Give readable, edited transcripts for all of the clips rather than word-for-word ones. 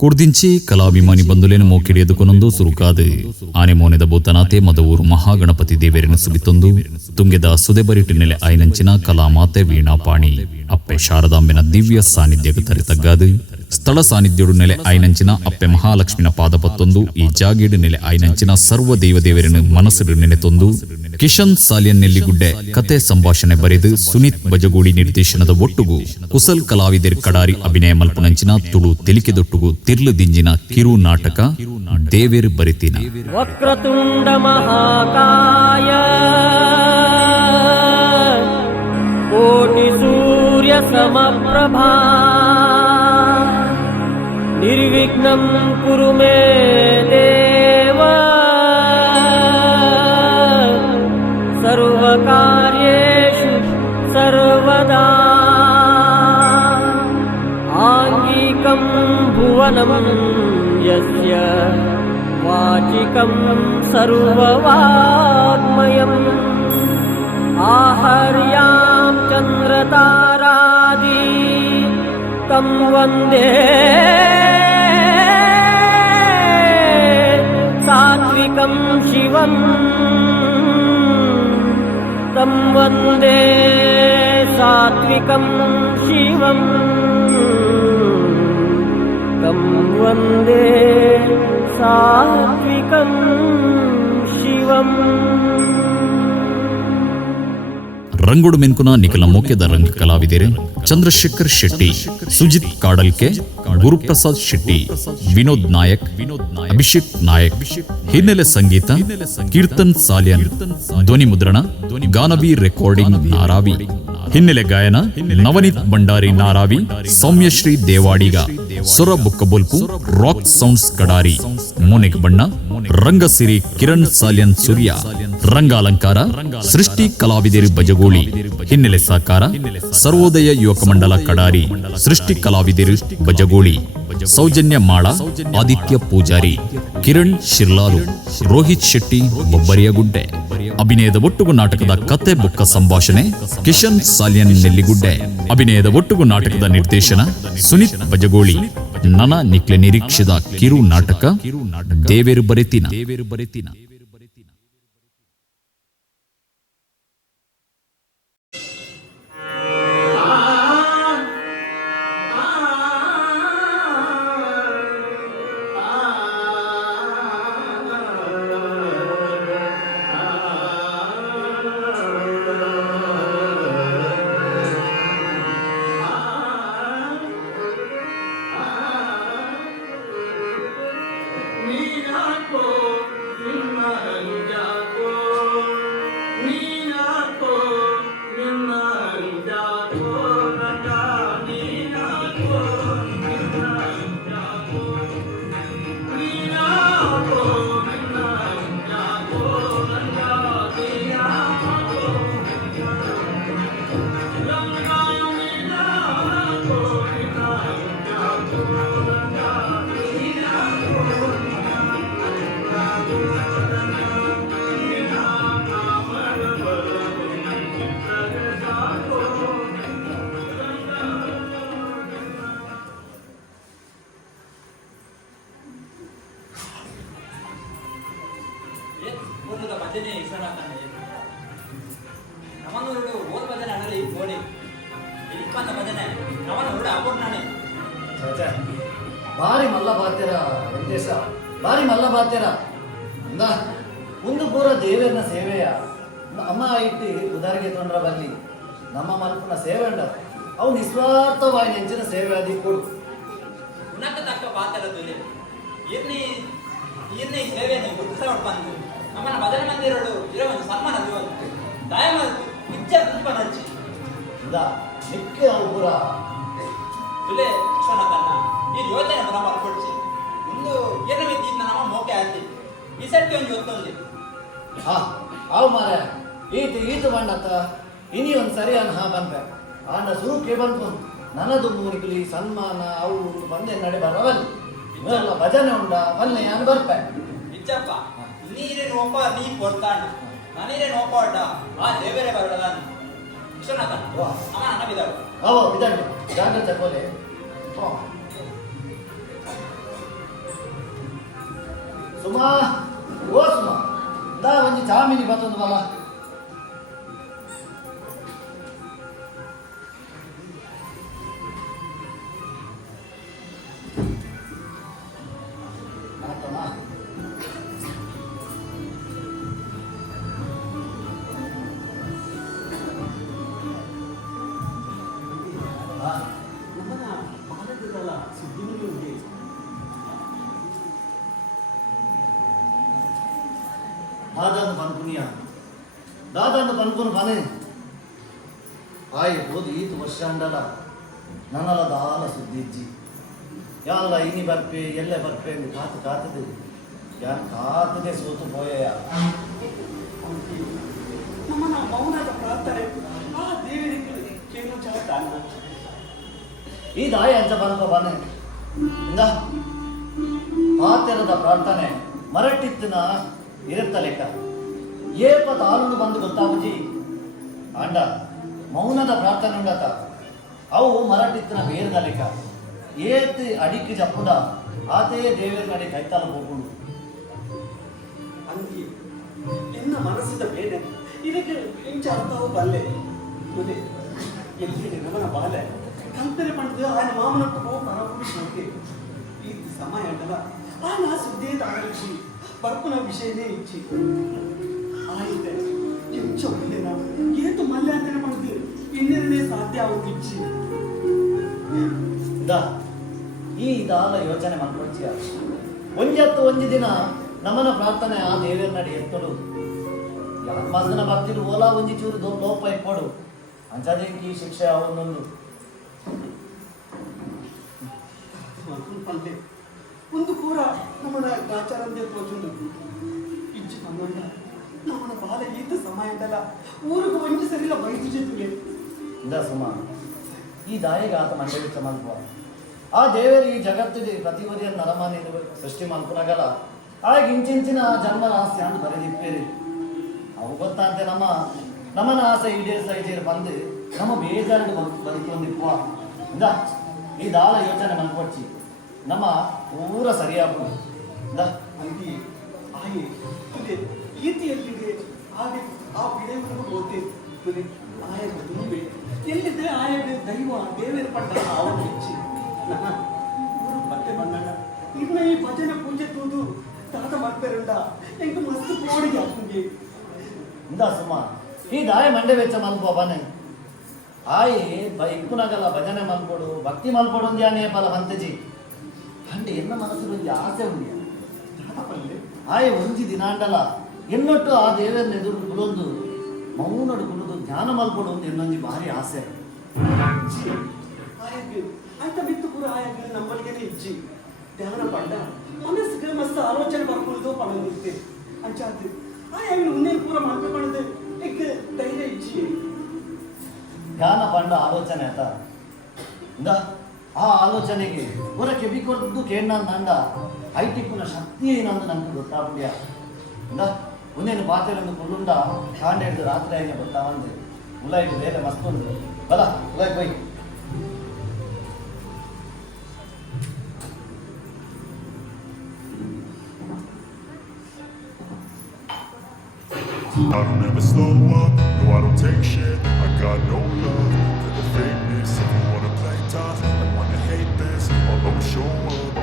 ಕುರ್ದಿಂಚಿ ಕಲಾಭಿಮಾನಿ ಬಂದುಲೇನು ಮೋಕಿಡಿಯದುಕೊನೊಂದು ಸುರುಕಾದು ಆನೆ ಮೋನೆದ ಭೂತನಾತೆ ಮದವೂರು ಮಹಾಗಣಪತಿ ದೇವೇರಿನ ಸುಬಿತೊಂದು ತುಂಗೆದ ಸುದೆಬರಿಟ್ಟು ನೆಲೆ ಆಯ್ನಂಚಿನ ಕಲಾಮಾತೆ ವೀಣಾಪಾಣಿ ಅಪ್ಪೆ ಶಾರದಾಂಬೆನ ದಿವ್ಯ ಸಾನ್ನಿಧ್ಯಕ್ಕೆ ತರಿತಗ್ಗಾದು ಸ್ಥಳ ಸಾನ್ನಿಧ್ಯಡು ನೆಲೆ ಆಯ್ನಂಚಿನ ಅಪ್ಪೆ ಮಹಾಲಕ್ಷ್ಮಿನ ಪಾದಪತ್ತೊಂದು ಈ ಜಾಗೀಡು ನೆಲೆ ಆಯ್ನಂಚಿನ ಸರ್ವ ದೇವದೇವರಿನ ಮನಸ್ಸು ನೆನೆತೊಂದು ಕಿಶನ್ ಸಾಲಿಯನ್ ನೆಲ್ಲಿಗುಡ್ಡೆ ಕತೆ ಸಂಭಾಷಣೆ ಬರೆದು ಸುನೀತ್ ಬಜಗೂಡಿ ನಿರ್ದೇಶನದ ಒಟ್ಟುಗು ಕುಸಲ್ ಕಲಾವಿದರ್ ಕಡಾರಿ ಅಭಿನಯ ಮಲ್ಪನಂಚಿನ ತುಳು ತೆಲಿಕೆದೊಟ್ಟುಗು ತಿರ್ಲು ದಿಂಜಿನ ಕಿರು ನಾಟಕ ದೇವೇರು ಬರಿತಿನ ವಕ್ರತುಂಡ ಮಹಾಕಾಯ ಕೋಟಿ ಸೂರ್ಯ ಸಮಪ್ರಭಾ ನಿರ್ವಿಘ್ನಂ ಕುರು ಮೇ ದೇವ ಸರ್ವಕಾರ್ಯೇಷು ಸರ್ವದಾ ಆಂಗಿಕಂ ಭುವನಂ ಯಸ್ಯ ವಾಚಿಕಂ ಸರ್ವವಾಗ್ಮಯಂ ಆಹರ್ಯಾಂ ಚಂದ್ರತಾರಾದಿ ತಂ ವಂದೇ ಸಾತ್ವಿಕಂ ಶಿವಂ ತಂ ವಂದೇ ಸಾತ್ವಿಕಂ ಶಿವಂ ತಂ ವಂದೇ ಸಾತ್ವಿಕಂ ಶಿವಂ. ರಂಗೋಡು ಮೆನ್ಕುನ ನಿಖಲ ಮುಖ್ಯದ ರಂಗ ಕಲಾವಿದರು ಚಂದ್ರಶೇಖರ್ ಶೆಟ್ಟಿ, ಸುಜಿತ್ ಕಾಡಲ್ಕೆ, ಗುರುಪ್ರಸಾದ್ ಶೆಟ್ಟಿ, ವಿನೋದ್ ನಾಯಕ್, ಅಭಿಷೇಕ್ ನಾಯಕ್. ಹಿನ್ನೆಲೆ ಸಂಗೀತ ಕೀರ್ತನ್ ಸಾಲಿಯನ್, ಧ್ವನಿ ಮುದ್ರಣ ಗಾನವಿ ರೆಕಾರ್ಡಿಂಗ್ ನಾರಾವಿ. ಹಿನ್ನೆಲೆ ಗಾಯನ Navneet Bhandari Naravi, Soumyashree Devadiga, ಸೊರ ಬುಕ್ಕಬೊಲ್ಪು, rock sounds Kadari. Monique ಬಣ್ಣ ರಂಗಸಿರಿ ಕಿರಣ್ ಸಾಲಿಯನ್ ಸೂರ್ಯ. ರಂಗಾಲಂಕಾರ ಸೃಷ್ಟಿ ಕಲಾವಿದರು ಬಜಗೋಳಿ. ಹಿನ್ನೆಲೆ ಸಾಕಾರ ಸರ್ವೋದಯ ಯುವಕ ಮಂಡಲ ಕಡಾರಿ, ಸೃಷ್ಟಿ ಕಲಾವಿದರು ಬಜಗೋಳಿ. ಸೌಜನ್ಯ ಮಾಳ, ಆದಿತ್ಯ ಪೂಜಾರಿ, ಕಿರಣ್ ಶಿರ್ಲಾಲು, ರೋಹಿತ್ ಶೆಟ್ಟಿ ಬೊಬ್ಬರಿಯಗುಡ್ಡೆ. ಅಭಿನಯದ ಒಟ್ಟುಗು ನಾಟಕದ ಕತೆ ಬುಕ್ಕ ಸಂಭಾಷಣೆ ಕಿಶನ್ ಸಾಲಿಯನ್ ನೆಲ್ಲಿಗುಡ್ಡೆ. ಅಭಿನಯದ ಒಟ್ಟುಗು ನಾಟಕದ ನಿರ್ದೇಶನ ಸುನೀತ್ ಬಜಗೋಳಿ. ನನ ನಿಕ್ಲೆ ನಿರೀಕ್ಷಿತ ಕಿರು ನಾಟಕ ದೇವೇರು ಬರೆತಿನ. ಭಾರಿ ಮಲ್ಲ ಬಾತ್ಯರ ವೆಂಕಟೇಶ, ಭಾರಿ ಮಲ್ಲ ಬಾತ್ಯರ ಅಂದ ಒಂದು ಪೂರ ದೇವರನ ಸೇವೆಯ ಅಮ್ಮ ಇಟ್ಟು ಉದಾರಿಗೆ ತೊಂದ್ರ ಬರಲಿ ನಮ್ಮ ಮಲ್ಪನ ಸೇವೆ ಉಂಡ ಅವು ನಿಸ್ವಾರ್ಥವಾಗಿ ನೆಂಚಿನ ಸೇವೆ ಅದಿ ಕೊಡು ಉನಕ ತಕ್ಕ ಪಾತ್ರದ್ದು ಏನೇ ಏನೇ ಸೇವೆಯನ್ನು ಗುರುತಿಸ ಬಂದು ನಮ್ಮನ್ನ ಭಜನೆ ಮಂದಿರಗಳು ಇರೋ ಒಂದು ಸನ್ಮಾನ ದಯಮ ನಿತ್ಯ ನಚ್ಚಿ ನಿಕ್ಕೆ ಅವು ಪೂರ ತುಲೆ ವಿಶ್ವನಾಥಣ್ಣ ಈ ಯೋಚನೆ ನಾವು ಅರ್ಪಡಿಸಿ ಒಂದು ಏನು ರೀತಿಯಿಂದ ನಾವು ಮೋಕೆ ಆಗ್ತೀವಿ ಈ ಸೆಟ್ ಒಂದು ಗೊತ್ತೊಂದು ಅವು ಮಾರ ಈತು ಬಂಡತ್ತ ಇನಿ ಒಂದು ಸರಿಯಾನ ಬಂದೆ ಆಂಡ ಸೂಕೆ ಬಂತು ನನ್ನದು ಮೂರಿಕಲಿ ಸನ್ಮಾನ ಅವು ಬಂದೆ ನಡೆ ಬರವಲ್ಲಿ ಭಜನೆ ಉಂಡ ಬಲ್ಲೆ ನಾನು ಬರ್ಪೆ ಇಚ್ಚಪ್ಪ ನೀರೇ ನೋಪ ನೀ ಕೊಡ್ತಾಂಡ ನಾನೀರೇ ನೋಪಾಡ ಆ ದೇವರೇ ಬರಲ್ಲ ವಿಶ್ವನಾಥ ಅಮ್ಮ ನನ್ನ ಬಿದ್ದಾಳು ಬಿದ್ದಾಳು ಜಾಗ್ರತೆ ಕೋಲೆ ಸುಮಾ ಓ ಸುಮಾ ದಾ ಒಂಜಿ ಚಾಮಿನಿ ಬತ್ತೊಂದು ಬಲ ನಮ್ಮನ ಬಾಲಕದಲ್ಲ ಸುದ್ದಿನೂ ಇದೆ. దాదాపు పనుకుని పని పోదు ఈత ವರ್ಷ ಅಂಡಲ ನನ್ನಲ ದಾಲ ಸುದ್ದಿಜ್ಜಿ ಯಾಲ್ಲ ಇನಿ ಬರ್ಪೆ ಎಲ್ಲೆ ಬರ್ಪೆ ಕಾತು ಕಾತದೆ ಯಾರು ಕಾತದೆ ಸೋತು ಪೋಯ ನಮ್ಮನ ಮೌನದ ಪ್ರಾರ್ಥನೆ ಆ ದೇವರಿಗೆ ಏನು ಚಾತಾನ ಈ ದಾಯ ಅಂತ ಬಂದ ಬನೆ ಇಂದ ಪಾತೆರದ ಪ್ರಾರ್ಥನೆ ಮರಟ್ಟಿತ್ತಿನ ಇರುತ್ತ ಲೆಕ್ಕ ಏಪ ತಾಲೂನು ಬಂದು ಗೊತ್ತಾವುಜಿ ಅಂಡ ಮೌನದ ಪ್ರಾರ್ಥನೆ ಉಂಡತ ಅವು ಮರಟ್ಟಿತ್ತಿನ ಬೇರದ ಲೆಕ್ಕ ಏತ್ ಅಡಿಕ್ಕೆ ಜಪ್ಪುಡ ಆತೇ ದೇವರ ನಡೆ ಕೈತಾಲ ಹೋಗುಂಡು ಅಂಗಿ ಎನ್ನ ಮನಸ್ಸಿದ ಬೇನೆ ಇದಕ್ಕೆ ಇಂಚ ಅರ್ಥವು ಬಲ್ಲೆ ಮುದೆ ಎಲ್ಲಿದೆ ನಮ್ಮನ ಬಾಲೆ ಕಲ್ಪನೆ ಮಾಡಿದ ఆయన ಮಾಮನಟ್ಟು ಹೋಗಿ ಪರಪುರುಷನಿಗೆ ಈ ಸಮಯ ಅಂಟಲ್ಲ ಆ ನಾ ಸುದ್ದಿ ತಾಳಿಸಿ ಬರ್ಪುನ ವಿಷಯನೇ ಇಚ್ಚಿ ಆಯ್ತೆ ಎಂಚ ಒಳ್ಳೆನ ಏತು ಮಲ್ಯಾಂತನೆ ಮಾಡಿದೆ ಇನ್ನೇನೇ ಸಾಧ್ಯ ಆಗುತ್ತಿಚ್ಚಿ ಈ ದಾಲ ಯೋಚನೆ ಮಾಡ್ಕೊಳ್ತೀಯ ಒಂಜತ್ತು ಒಂಜಿ ದಿನ ನಮ್ಮನ ಪ್ರಾರ್ಥನೆ ಆ ದೇವರ ನಡಿ ಎತ್ತಡು ಮಸನ ಭಕ್ತಿರು ಓಲಾ ಒಂಜಿ ಚೂರು ಲೋಪ ಇಪ್ಪಡು ಅಂಚದೇಂಕಿ ಶಿಕ್ಷೆ ಅವನೊಂದು ಪಲ್ಲೆ ಒಂದು ಕೂರ ನಮ್ಮನ ಗಾಚಾರಂದೇ ತೋಚುಂಡು ಇಚ್ಚು ನಮ್ಮಣ್ಣ ನಮ್ಮನ ಬಾಲ ಈತ ಸಮಯ ಉಂಟಲ್ಲ ಊರಿಗೆ ಒಂಜಿ ಸರಿಲ್ಲ ಬೈದು ಜೊತೆಗೆ ಇಂದ ಸುಮ ಈ ದಾಯಿಗೆ ಆತ ಮಂಡಳಿച്ച ಮಲ್ಪ ಆ ದೇವರು ಈ ಜಗತ್ತಿಗೆ ಪ್ರತಿವರಿಯ ನರಮಾನಿ ಸೃಷ್ಟಿ ಮಲ್ಪನಾಗಲ್ಲ ಆಗ ಇಂಚಿಂಚಿನ ಜನ್ಮನ ಆಸೆ ಅಂತ ಬರೆದಿಪ್ಪೇರಿ ಅವು ಗೊತ್ತಂತೆ ನಮ್ಮನ ಆಸೆ ಈಡೇರಿಸ ಬಂದು ನಮ್ಮ ಬೇಜಾರು ಬದುಕೊಂದಿಪ್ಪ ಇಂದ ಈ ದಾಳ ಯೋಚನೆ ಮಲ್ಪೊಚ್ಚಿ ನಮ್ಮ ಪೂರ ಸರಿಯಾಗು ಇಂದ ಅಲ್ಲಿ ಆಯೆ ತುದೆ ಈತಿಯಲ್ಲಿದೆ ಹಾಗೆ ಆ ಬಿಡೆಯನ್ನು ಓದ್ತೆ ತುದೆ ಆಯ ತುಂಬೆ ಎಲ್ಲಿದೆ ಆಯ ದೈವ ದೇವರ ಪಟ್ಟ ಅವನ ಹೆಚ್ಚಿ ನನ್ನ ಊರು ಮತ್ತೆ ಬಂದಾಗ ಇನ್ನ ಈ ಭಜನೆ ಪೂಜೆ ತೂದು ತಾತ ಮಲ್ಪೇರುಂಡ ಎಂಕ ಮಸ್ತ್ ಕೋಡಿಗೆ ಹಾಕುಂಗೆ ಇಂದ ಸುಮ ಈ ದಾಯ ಮಂಡೆ ವೆಚ್ಚ ಮಲ್ಪೋ ಬನೆ ಆಯಿ ಇಪ್ಪುನಾಗಲ್ಲ ಭಜನೆ ಮಲ್ಪೋಡು ಭಕ್ತಿ ಮಲ್ಪೋಡು ಅಂದ್ಯಾನೇ ಪಲ ಬಂತಜಿ ಅಂಡೆ ಎನ್ನ ಮನಸ್ಸು ಒಂಜಿ ಆಸೆ ಉಂಡ್ಯ ಪಲ್ಲೆ ಆಯ ಒಂಜಿ ದಿನಾಂಡಲ ಎನ್ನೊಟ್ಟು ಆ ದೇವರನ್ನ ಎದುರು ಕುಲೊಂದು ಮೌನಡು ಕುಲುದು ಧ್ಯಾನ ಮಲ್ಪೋಡು ಒಂದು ಇನ್ನೊಂಜಿ ಭಾರಿ ಆಸೆ ಆಯಗ್ಗೆ ಆಯ್ತ ಬಿತ್ತು ಪೂರ ಆಯಗ್ಗೆ ನಮ್ಮಲ್ಲಿಗೆ ಇಜ್ಜಿ ಧ್ಯಾನ ಪಡ್ಡ ಮನಸ್ಸಿಗೆ ಮಸ್ತ್ ಆಲೋಚನೆ ಬರ್ಕೊಳ್ಳೋದು ಪಡೋದಿತ್ತೆ ಅಂಚಾದು ಆಯಗ್ಗೆ ಉನ್ನೇ ಪೂರ ಮಾಡ್ಕೆ ಪಡೆದು ಏಕೆ ಧೈರ್ಯ ಇಜ್ಜಿ ಧ್ಯಾನ ಪಂಡ ಆಲೋಚನೆ ಆತ ಇಂದ ಆ ಆಲೋಚನೆಗೆ ಹೊರಕ್ಕೆ ಬಿಕೊಡ್ದು ಕೇಂಡ ಐಟಿಪ್ಪುನ ಶಕ್ತಿ ಏನಂದು ನನಗೆ ಗೊತ್ತಾಗ್ಬಿಡ್ಯ ಇಂದ ಒಂದೇನು ಪಾತ್ರೆಯನ್ನು ಕುಳ್ಳುಂಡ ಕಾಂಡ ಹಿಡಿದು ರಾತ್ರಿ ಆಯ್ನೆ ಗೊತ್ತಾವಂದೆ ಉಲಾಯ್ತು ಬೇರೆ ಮಸ್ತ್ ಉಂಟು ಬಲ ಉಲಾಯ್ by I don't ever slow up, no I don't take shit. I got no love for the fakeness. If you wanna play tough and wanna hate this, I'll always show up.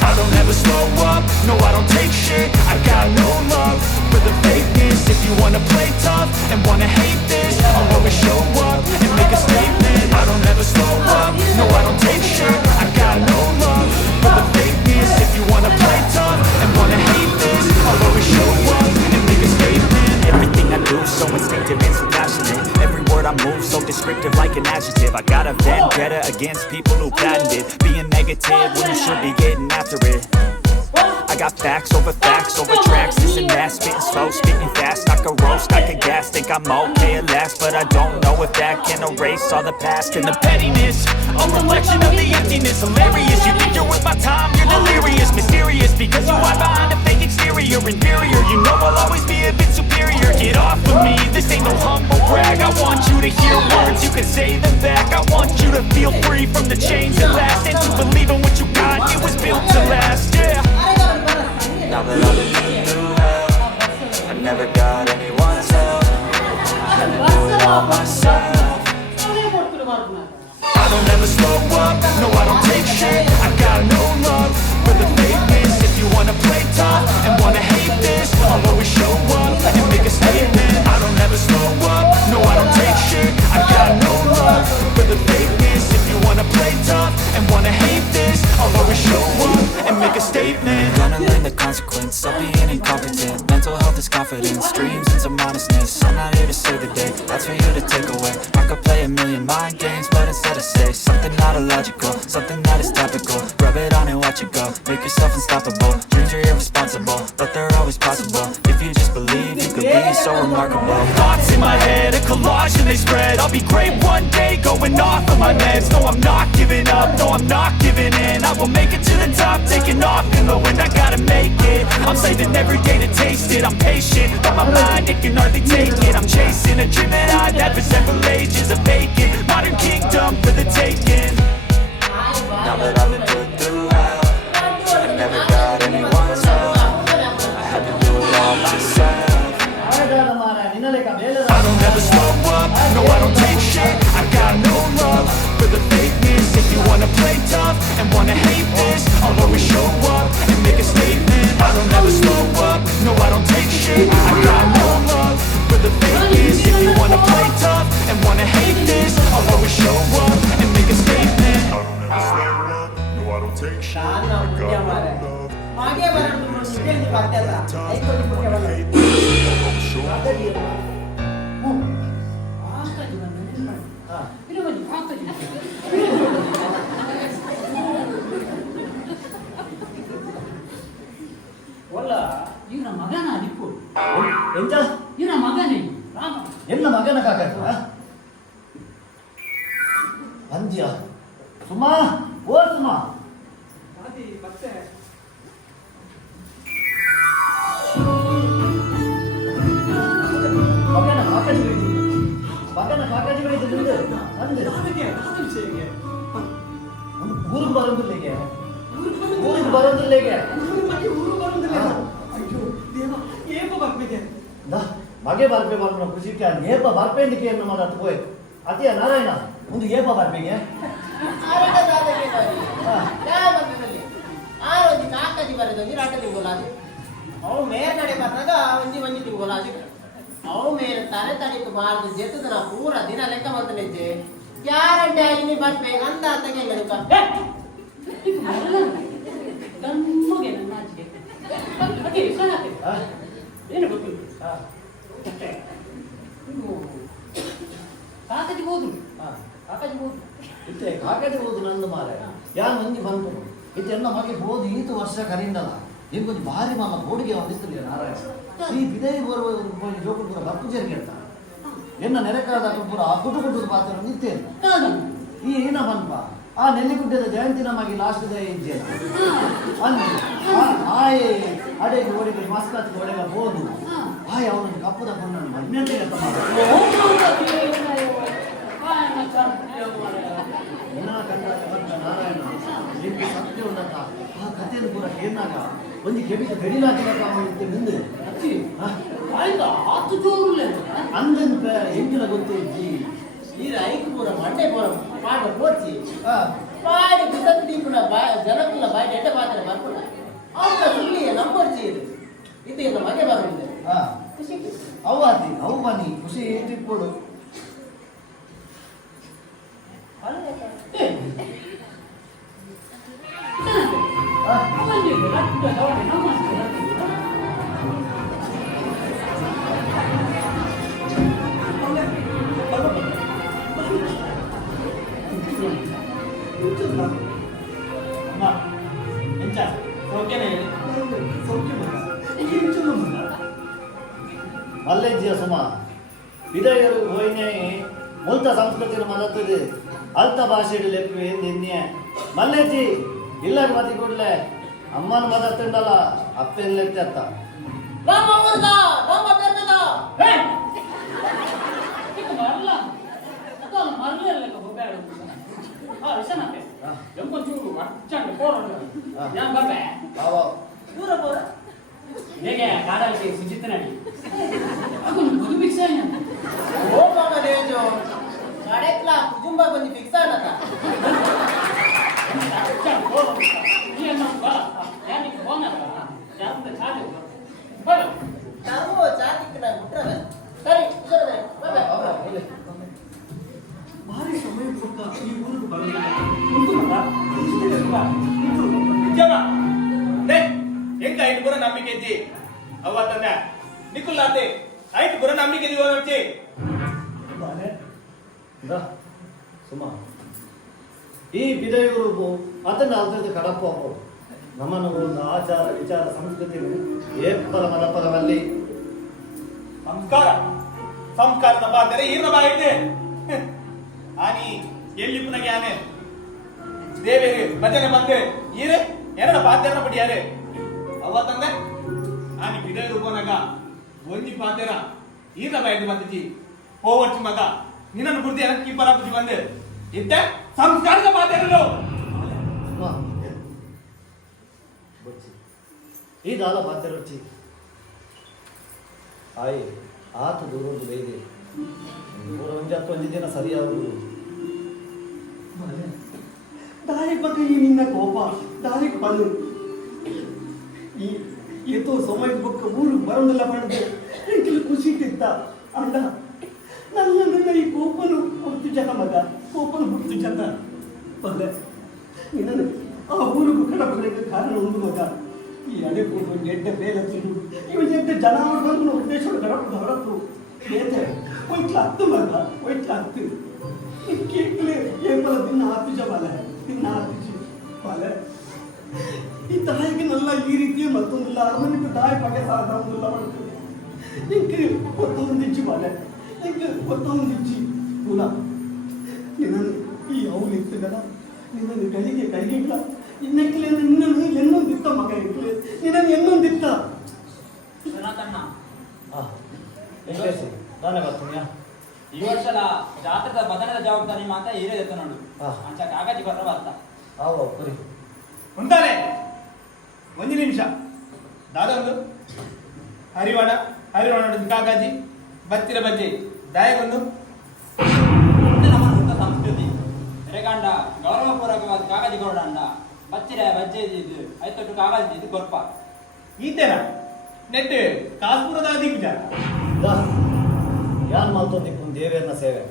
I don't ever slow up, no I don't take shit. I got no love for the fakeness. If you wanna play tough and wanna hate this, I'll always show up and make a statement. I don't ever slow up, no I don't take shit. I got no love for the fakeness. If you wanna play tough and wanna hate this, I'll always show up and make a statement. Everything I do so instinctive and so passionate. Every word I move so descriptive like an adjective. I got a vendetta against people who patented being negative when you should be getting after it. I got facts over tracks, this and that, spitting slow, spitting fast. I could roast, I could gas, think I'm okay at last, but I don't know if that can erase all the past and the pettiness. A reflection of the emptiness, hilarious. You think you're worth my time, you're delirious, mysterious, because you hide behind a fake exterior, inferior. You know I'll always be a bit superior. Get off of me, this ain't no humble brag. I want you to hear words, you can say them back. I want you to feel free from the chains that last, and to believe in what you got, it was built to last, yeah. Trying to learn the consequence of being incompetent. Mental health is confidence, dreams and some honestness. I'm not here to save the day, that's for you to take away. I could play a million mind games, but instead I say something not illogical, something that is topical. Rub it on and watch it go, make yourself unstoppable. Dreams are irresponsible, but they're always possible. If you just believe, you could be so remarkable. Thoughts in my head, a collage and they spread. I'll be great one day, going off of my meds. No, I'm not giving up, no, I'm not giving in. I will make it to the top, taking off in the wind. I gotta make it, I'm saving every day to taste it. I'm patient, but my mind, it can hardly take it. I'm chasing a dream that I've had for several ages. A vacant, modern kingdom for the taking. Now that I've been put through hell, I never got anyone's help. I had to do it all myself. I don't ever slow up, no I don't take shit. I got no love for the fakeness. If you wanna play tough and wanna hate this, I'll always show up and make a statement. I don't ever slow up, no I don't take shit. I got no love for the fakeness. If you wanna play tough and wanna hate this, I'll always show up and make a statement. I don't ever slow up, no I don't take shit. I got no love. ಹಾಗೆ ಬರೋದು ನಿಜ ಬರ್ತಲ್ಲ ಐದು ಮುಖ್ಯ ಬರೋದು Hate this, I'll always show up. ಒಲ್ಲ ಇವನ ಮಗನ ಅದಿಪ್ಪು ಎಂತ ಇವನ ಮಗನೇ ರಾಮ ಎಲ್ಲ ಮಗನ ಕಾಕ ಅಂದ್ಯ ಸುಮಾ ಓ ಸುಮಾ ಮತ್ತೆ ಮಗನ ಕಾಕಾಜಿ ಬೆಳೆದು ಅಂದೆ ವಿಷಯಕ್ಕೆ ಊರಿಗೆ ಬರೋದಿಲ್ಲ ಊರಿಗೆ ಬರೋದಿಲ್ಲ ಊರು ಬರುವುದಿಲ್ಲ. ಅಯ್ಯೋ ದೇವ ಏಪ ಬರ್ಬೇಕೆ ಮಗೆ ಬರ್ಪೆ ಬರ್ಪಣ ಖುಷಿಕ್ಕೆ ಏಪ ಬರ್ಪೇಂಡಿಕೆ ಏನು ಮಾಡೋದು ಹೋಯ್ ಅತಿಯ ನಾರಾಯಣ ಒಂದು ಏಪ ಬರ್ಬೇಕೆ ಆರೋಜಿ ಕಾಕಜಿ ಬರೆದು ವಿರಾಟ ತಿಂಗೋಲಾಜಿ ಅವು ಮೇರೆ ನಡೆ ಬಂದಾಗ ಒಂಜಿ ಒಂಜಿ ತಿಂಗೋಲಾಜಿ ಅವು ಮೇರೆ ತಲೆ ತಡಿತು ಬಾರ್ದು ಜೆತ್ತದ ನಾ ಪೂರ ದಿನ ಲೆಕ್ಕ ಮಾಡ್ತಾನೆ ಗ್ಯಾರಂಟಿ ಆಗಿ ನೀ ಬರ್ಬೇಕು ಅಂತ ಅಂತಾಗೆ ನನಕ ಗಮ್ಮಗೆ ನನ್ನ ಆಚೆಗೆ ಅದೇ ವಿಶ್ವನಾಥೆ ಏನು ಗೊತ್ತು ಕಾಕಜಿ ಹೋದ್ರು ಕಾಕಜಿ ಹೋದ್ರು ಇತ್ತೆ ಕಾಕಾಜಿ ಹೋದು ನಂದು ಮಾರ ಯಾರು ಮಂದಿ ಬಂತು ಇತ್ತೆ ಎನ್ನ ಮಗೆ ಹೋದು ಈತು ವರ್ಷ ಕರಿಂದಲ್ಲ ಈಗ ಕೊಂಚ ಭಾರಿ ಮಾಮ ಗೋಡಿಗೆ ಹೊಂದಿಸ್ತಿಲ್ಲ ನಾರಾಯಣ ಈ ಬಿದೈ ಬರುವ ಜೋಕು ಪೂರ ಬಕ್ಕು ಸೇರಿ ಅಂತ ಎನ್ನ ನೆರೆಕಾದ ಪೂರ ಕುಟುಕುಟದ ಪಾತ್ರ ನಿತ್ಯ ಈ ಏನ ಬಂದ್ಪ ಆ ನೆಲ್ಲಿಗುಡ್ಡದ ಜಯಂತಿ ನಮಗೆ ಲಾಸ್ಟ್ ಡೇ ಇದ್ದೆ ಅಲ್ಲಿ ಆಯ್ ಅಡೆಗೆ ಓಡಿಗೆ ಮಸ್ಕತ್ ಓಡೆಗ ಹೋದು ಆಯ್ ಅವನನ್ನು ಕಪ್ಪದ ಕೊಂಡನ್ನು ಮದ್ಮೆಂಟೆ ಅಂತ ನಾರಾಯಣ ನಿಮ್ಗೆ ಸತ್ಯ ಉಂಟಂತ ಆ ಕಥೆಯನ್ನು ಪೂರ ಕೇಳಿದಾಗ ಒಂದು ಕೆಬಿಗೆ ಗಡಿಲಾಕಿದಾಗ ಮುಂದೆ ಆಯ್ತು ಆತು ಜೋರುಲ್ಲ ಅಂದಂತ ಎಂಗಿನ ಗೊತ್ತೇ ಜಿ ಈ ರೈತ ಪೂರ ಮಂಡೆ ಪೂರ ಪಾಡ ಪೋಚಿ ಪಾಡಿ ಬಿಸತ್ತಿ ಪುನ ಜನಕ್ಕಲ್ಲ ಬಾಯಿ ಎಡ್ಡ ಮಾತ್ರ ಬರ್ಕೊಡ ಅವ್ರ ಸುಳ್ಳಿ ನಂಬರ್ ಇದು ಇದು ಇನ್ನು ಮಗೆ ಬರೋದಿಲ್ಲ ಅವು ಆತಿ ಅವು ಬನ್ನಿ ಖುಷಿ ಇಟ್ಕೊಡು ಮಲ್ಲೆಜ್ಜಿಯ ಸುಮ ವಿದಯರು ಹೋಯ್ನೆ ಮುಲ್ತ ಸಂಸ್ಕೃತಿನ ಮದತ್ತದೆ ಅಲ್ತ ಭಾಷೆಡು ಲೆಪ್ಪು ನಿನ್ನೆ ಮಲ್ಲೆಜ್ಜಿ ಇಲ್ಲಾಗ ಮತಿ ಕೊಡ್ಲೆ ಅಮ್ಮನ ಮದತ್ತುಂಡಲ್ಲ ಅಪ್ಪೆನ್ ಲೆತ್ತ ನಮ್ಮ ಊರ್ದ ನಮ್ಮ ಬೆನ್ನದ ಮರಲ ಅದಲ್ಲ ಮರಲ ಹೋಗಾಡ ವಿಷನಾತೆ ಎಂಕೊಂಚೂರು ಅಚ್ಚಂಡು ಪೋರಡು ನಾನು ಬರ್ಬೆ ಪೂರ ಪೂರ ಹೇಗೆ ಕಾಡಲ್ಲಿ ಸುಜಿತನಡಿ ಅದು ಬುದು ಫಿಕ್ಸ್ ಆಯ್ನ ಓ ಮಾಮ ರೇಂಜು ಕಡೆಕ್ಲಾ ಕುಜುಂಬ ಬಂದು ಫಿಕ್ಸ್ ಆನತ ಅಚ್ಚಂಡು ಪೋರಡು ನೀನು ಬಾ ಯಾನಿಗೆ ಫೋನ್ ಅಲ್ಲ ಯಾವಂತ ಚಾರ್ಜ್ ಬರ ತರೋ ಚಾರ್ಜಿಗೆ ನಾನು ಬಿಟ್ರಲ್ಲ ಸರಿ ಇಲ್ಲದೆ ಬಾಬಾ ಭಾರಿ ಸಮಯ ಕೊಟ್ಟ ಈ ಊರಿಗೆ ಬರಲಿಲ್ಲ ಒಂದು ಮಗ ಜನ ನಂಬಿಕೆ ಇದ್ದಿ ಅವತ್ತಂದ ನಿಕುಲ್ಲಾತೆ ಐಟ್ ಗುರ ನಂಬಿಕೆ ಇದೀವ ನೋಡ್ತಿ ಸುಮ್ಮ ಈ ಬಿದೈಗುರುಗೂ ಅದನ್ನ ಅಲ್ದ ಕಡಪ ನಮ್ಮನ್ನು ಒಂದು ಆಚಾರ ವಿಚಾರ ಸಂಸ್ಕೃತಿ ಏಪರ ಮನಪರವಲ್ಲಿ ಸಂಸ್ಕಾರದ ಬಾದರೆ ಈರ್ನ ಬಾ ಇದೆ ಆನಿ ಎಲ್ಲಿ ಪುನಗೆ ಆನೆ ದೇವಿಗೆ ಭಜನೆ ಬಂದೆ ಈರೆ ಎರಡ ಪಾತ್ಯರ ಪಡಿಯಾರೆ ಅವತ್ತಂದೆ ಆನಿ ಬಿಡೈ ರೂಪನಾಗ ಒಂಜಿ ಪಾತ್ಯರ ಈರ್ನ ಬಾಯಿಗೆ ಬಂದಿಜಿ ಹೋವರ್ಚಿ ಮಗ ನಿನ್ನನ್ನು ಗುರ್ತಿ ಏನಕ್ಕೆ ಬರಾಪುಜಿ ಬಂದೆ ಇತ್ತೆ ಸಂಸ್ಕಾರದ ಪಾತ್ಯರಲು ಈ ದಾಲ ಪಾತ್ಯರ వచ్చి ಆಯ್ ಆತ ದೂರದ್ದು ಬೇರೆ ಒಂಜಿ ದಿನ ಸರಿಯಾಗುವುದು ದಾರಿ ಬಗ್ಗೆ ಈ ನಿನ್ನ ಕೋಪ ದಾರಿಗೆ ಬಂದು ಈ ಏತೋ ಸಮಯ ಬೊಕ್ಕ ಊರು ಬರೋದಿಲ್ಲ ಮಾಡಿದೆ ಎಂಕಲು ಖುಷಿ ತಿತ್ತ ಅಂದ ನನ್ನ ಈ ಕೋಪನು ಹೊತ್ತು ಜನ ಮಗ ಕೋಪನು ಹೊತ್ತು ಜನ ಬಂದೆ ನಿನ್ನ ಆ ಊರಿಗೂ ಕಡಪಗಳಿಗೆ ಕಾರಣ ಒಂದು ಮಗ ಈ ಅಡೆಕೊಂಡು ಎಡ್ಡ ಬೇಲೆ ತಿರು ಇವ ಎಡ್ಡ ಜನ ಬಂದು ಉದ್ದೇಶ ಕಡಪದ ಹೊರತು ಏತೆ ಒಯ್ಟ್ಲ ಹತ್ತು ಮಗ ಒಯ್ಟ್ಲ ಹತ್ತು ಕೇಕ್ಲೆ ಏಪಲ ದಿನ ಆಪಿಜ ಬಾಲ ದಿನ ಆಪಿಜಿ ಬಾಲ ಈ ತಾಯಿಗೆ ನಲ್ಲ ಈ ರೀತಿಯ ಮತ್ತೊಂದಿಲ್ಲ ಅರಮನೆಗೆ ತಾಯಿ ಬಗ್ಗೆ ಸಾಧಾರಣಲ್ಲ ಮಾಡ್ತದೆ ನಿಂಗೆ ಒತ್ತೊಂದಿಚ್ಚಿ ಬಾಲ ನಿಂಗೆ ಒತ್ತೊಂದಿಚ್ಚಿ ಪೂಲ ನಿನ್ನನ್ನು ಈ ಅವನು ಇರ್ತಗಲ್ಲ ನಿನ್ನನ್ನು ಕೈಗೆ ಕೈಗಿಲ್ಲ ಇನ್ನೆಕ್ಲೆ ನಿನ್ನನ್ನು ಎನ್ನೊಂದಿತ್ತ ಮಗ ಇಟ್ಲೆ ನಿನ್ನನ್ನು ಎನ್ನೊಂದಿತ್ತ ಸನಾತನ ನಾನೇ ಬರ್ತೀನಿ ಈ ವರ್ಷದ ಜಾತ್ರೆದ ಬದನದ ಜವಾಬ್ದಾರಿ ಮಾತ್ರ ಹಿರಿಯದತ್ತ ನೋಡು ಅಂಚ ಕಾಗಜಿ ಬರ್ರ ಬರ್ತ ಅವ ಬರೀ ಉಂಟಾನೆ ಒಂದು ನಿಮಿಷ ದಾದೊಂದು ಹರಿವಾಣ ಕಾಗಾಜಿ ಬತ್ತಿರ ಬಜ್ಜಿ ದಾಯಗೊಂದು ನಮ್ಮ ವೃತ್ತ ಸಂಸ್ಕೃತಿ ರೆಗಂಡ ಗೌರವಪೂರ್ವಕವಾದ ಕಾಗಜಿ ಕೊಡಂಡ ಬಚ್ಚಿರ ಬಜ್ಜೆ ಇದು ಐತೊಟ್ಟು ಕಾಗಜಿ ಇದು ಗೊರ್ಪ ಈತೇನ ನೆಟ್ ಕಾಸ್ಪುರದ ಅಧಿಕ ಯಾನ್ ಮಲ್ತೊಂದಿಪ್ಪು ದೇವೇರ್ನ ಸೇವೆ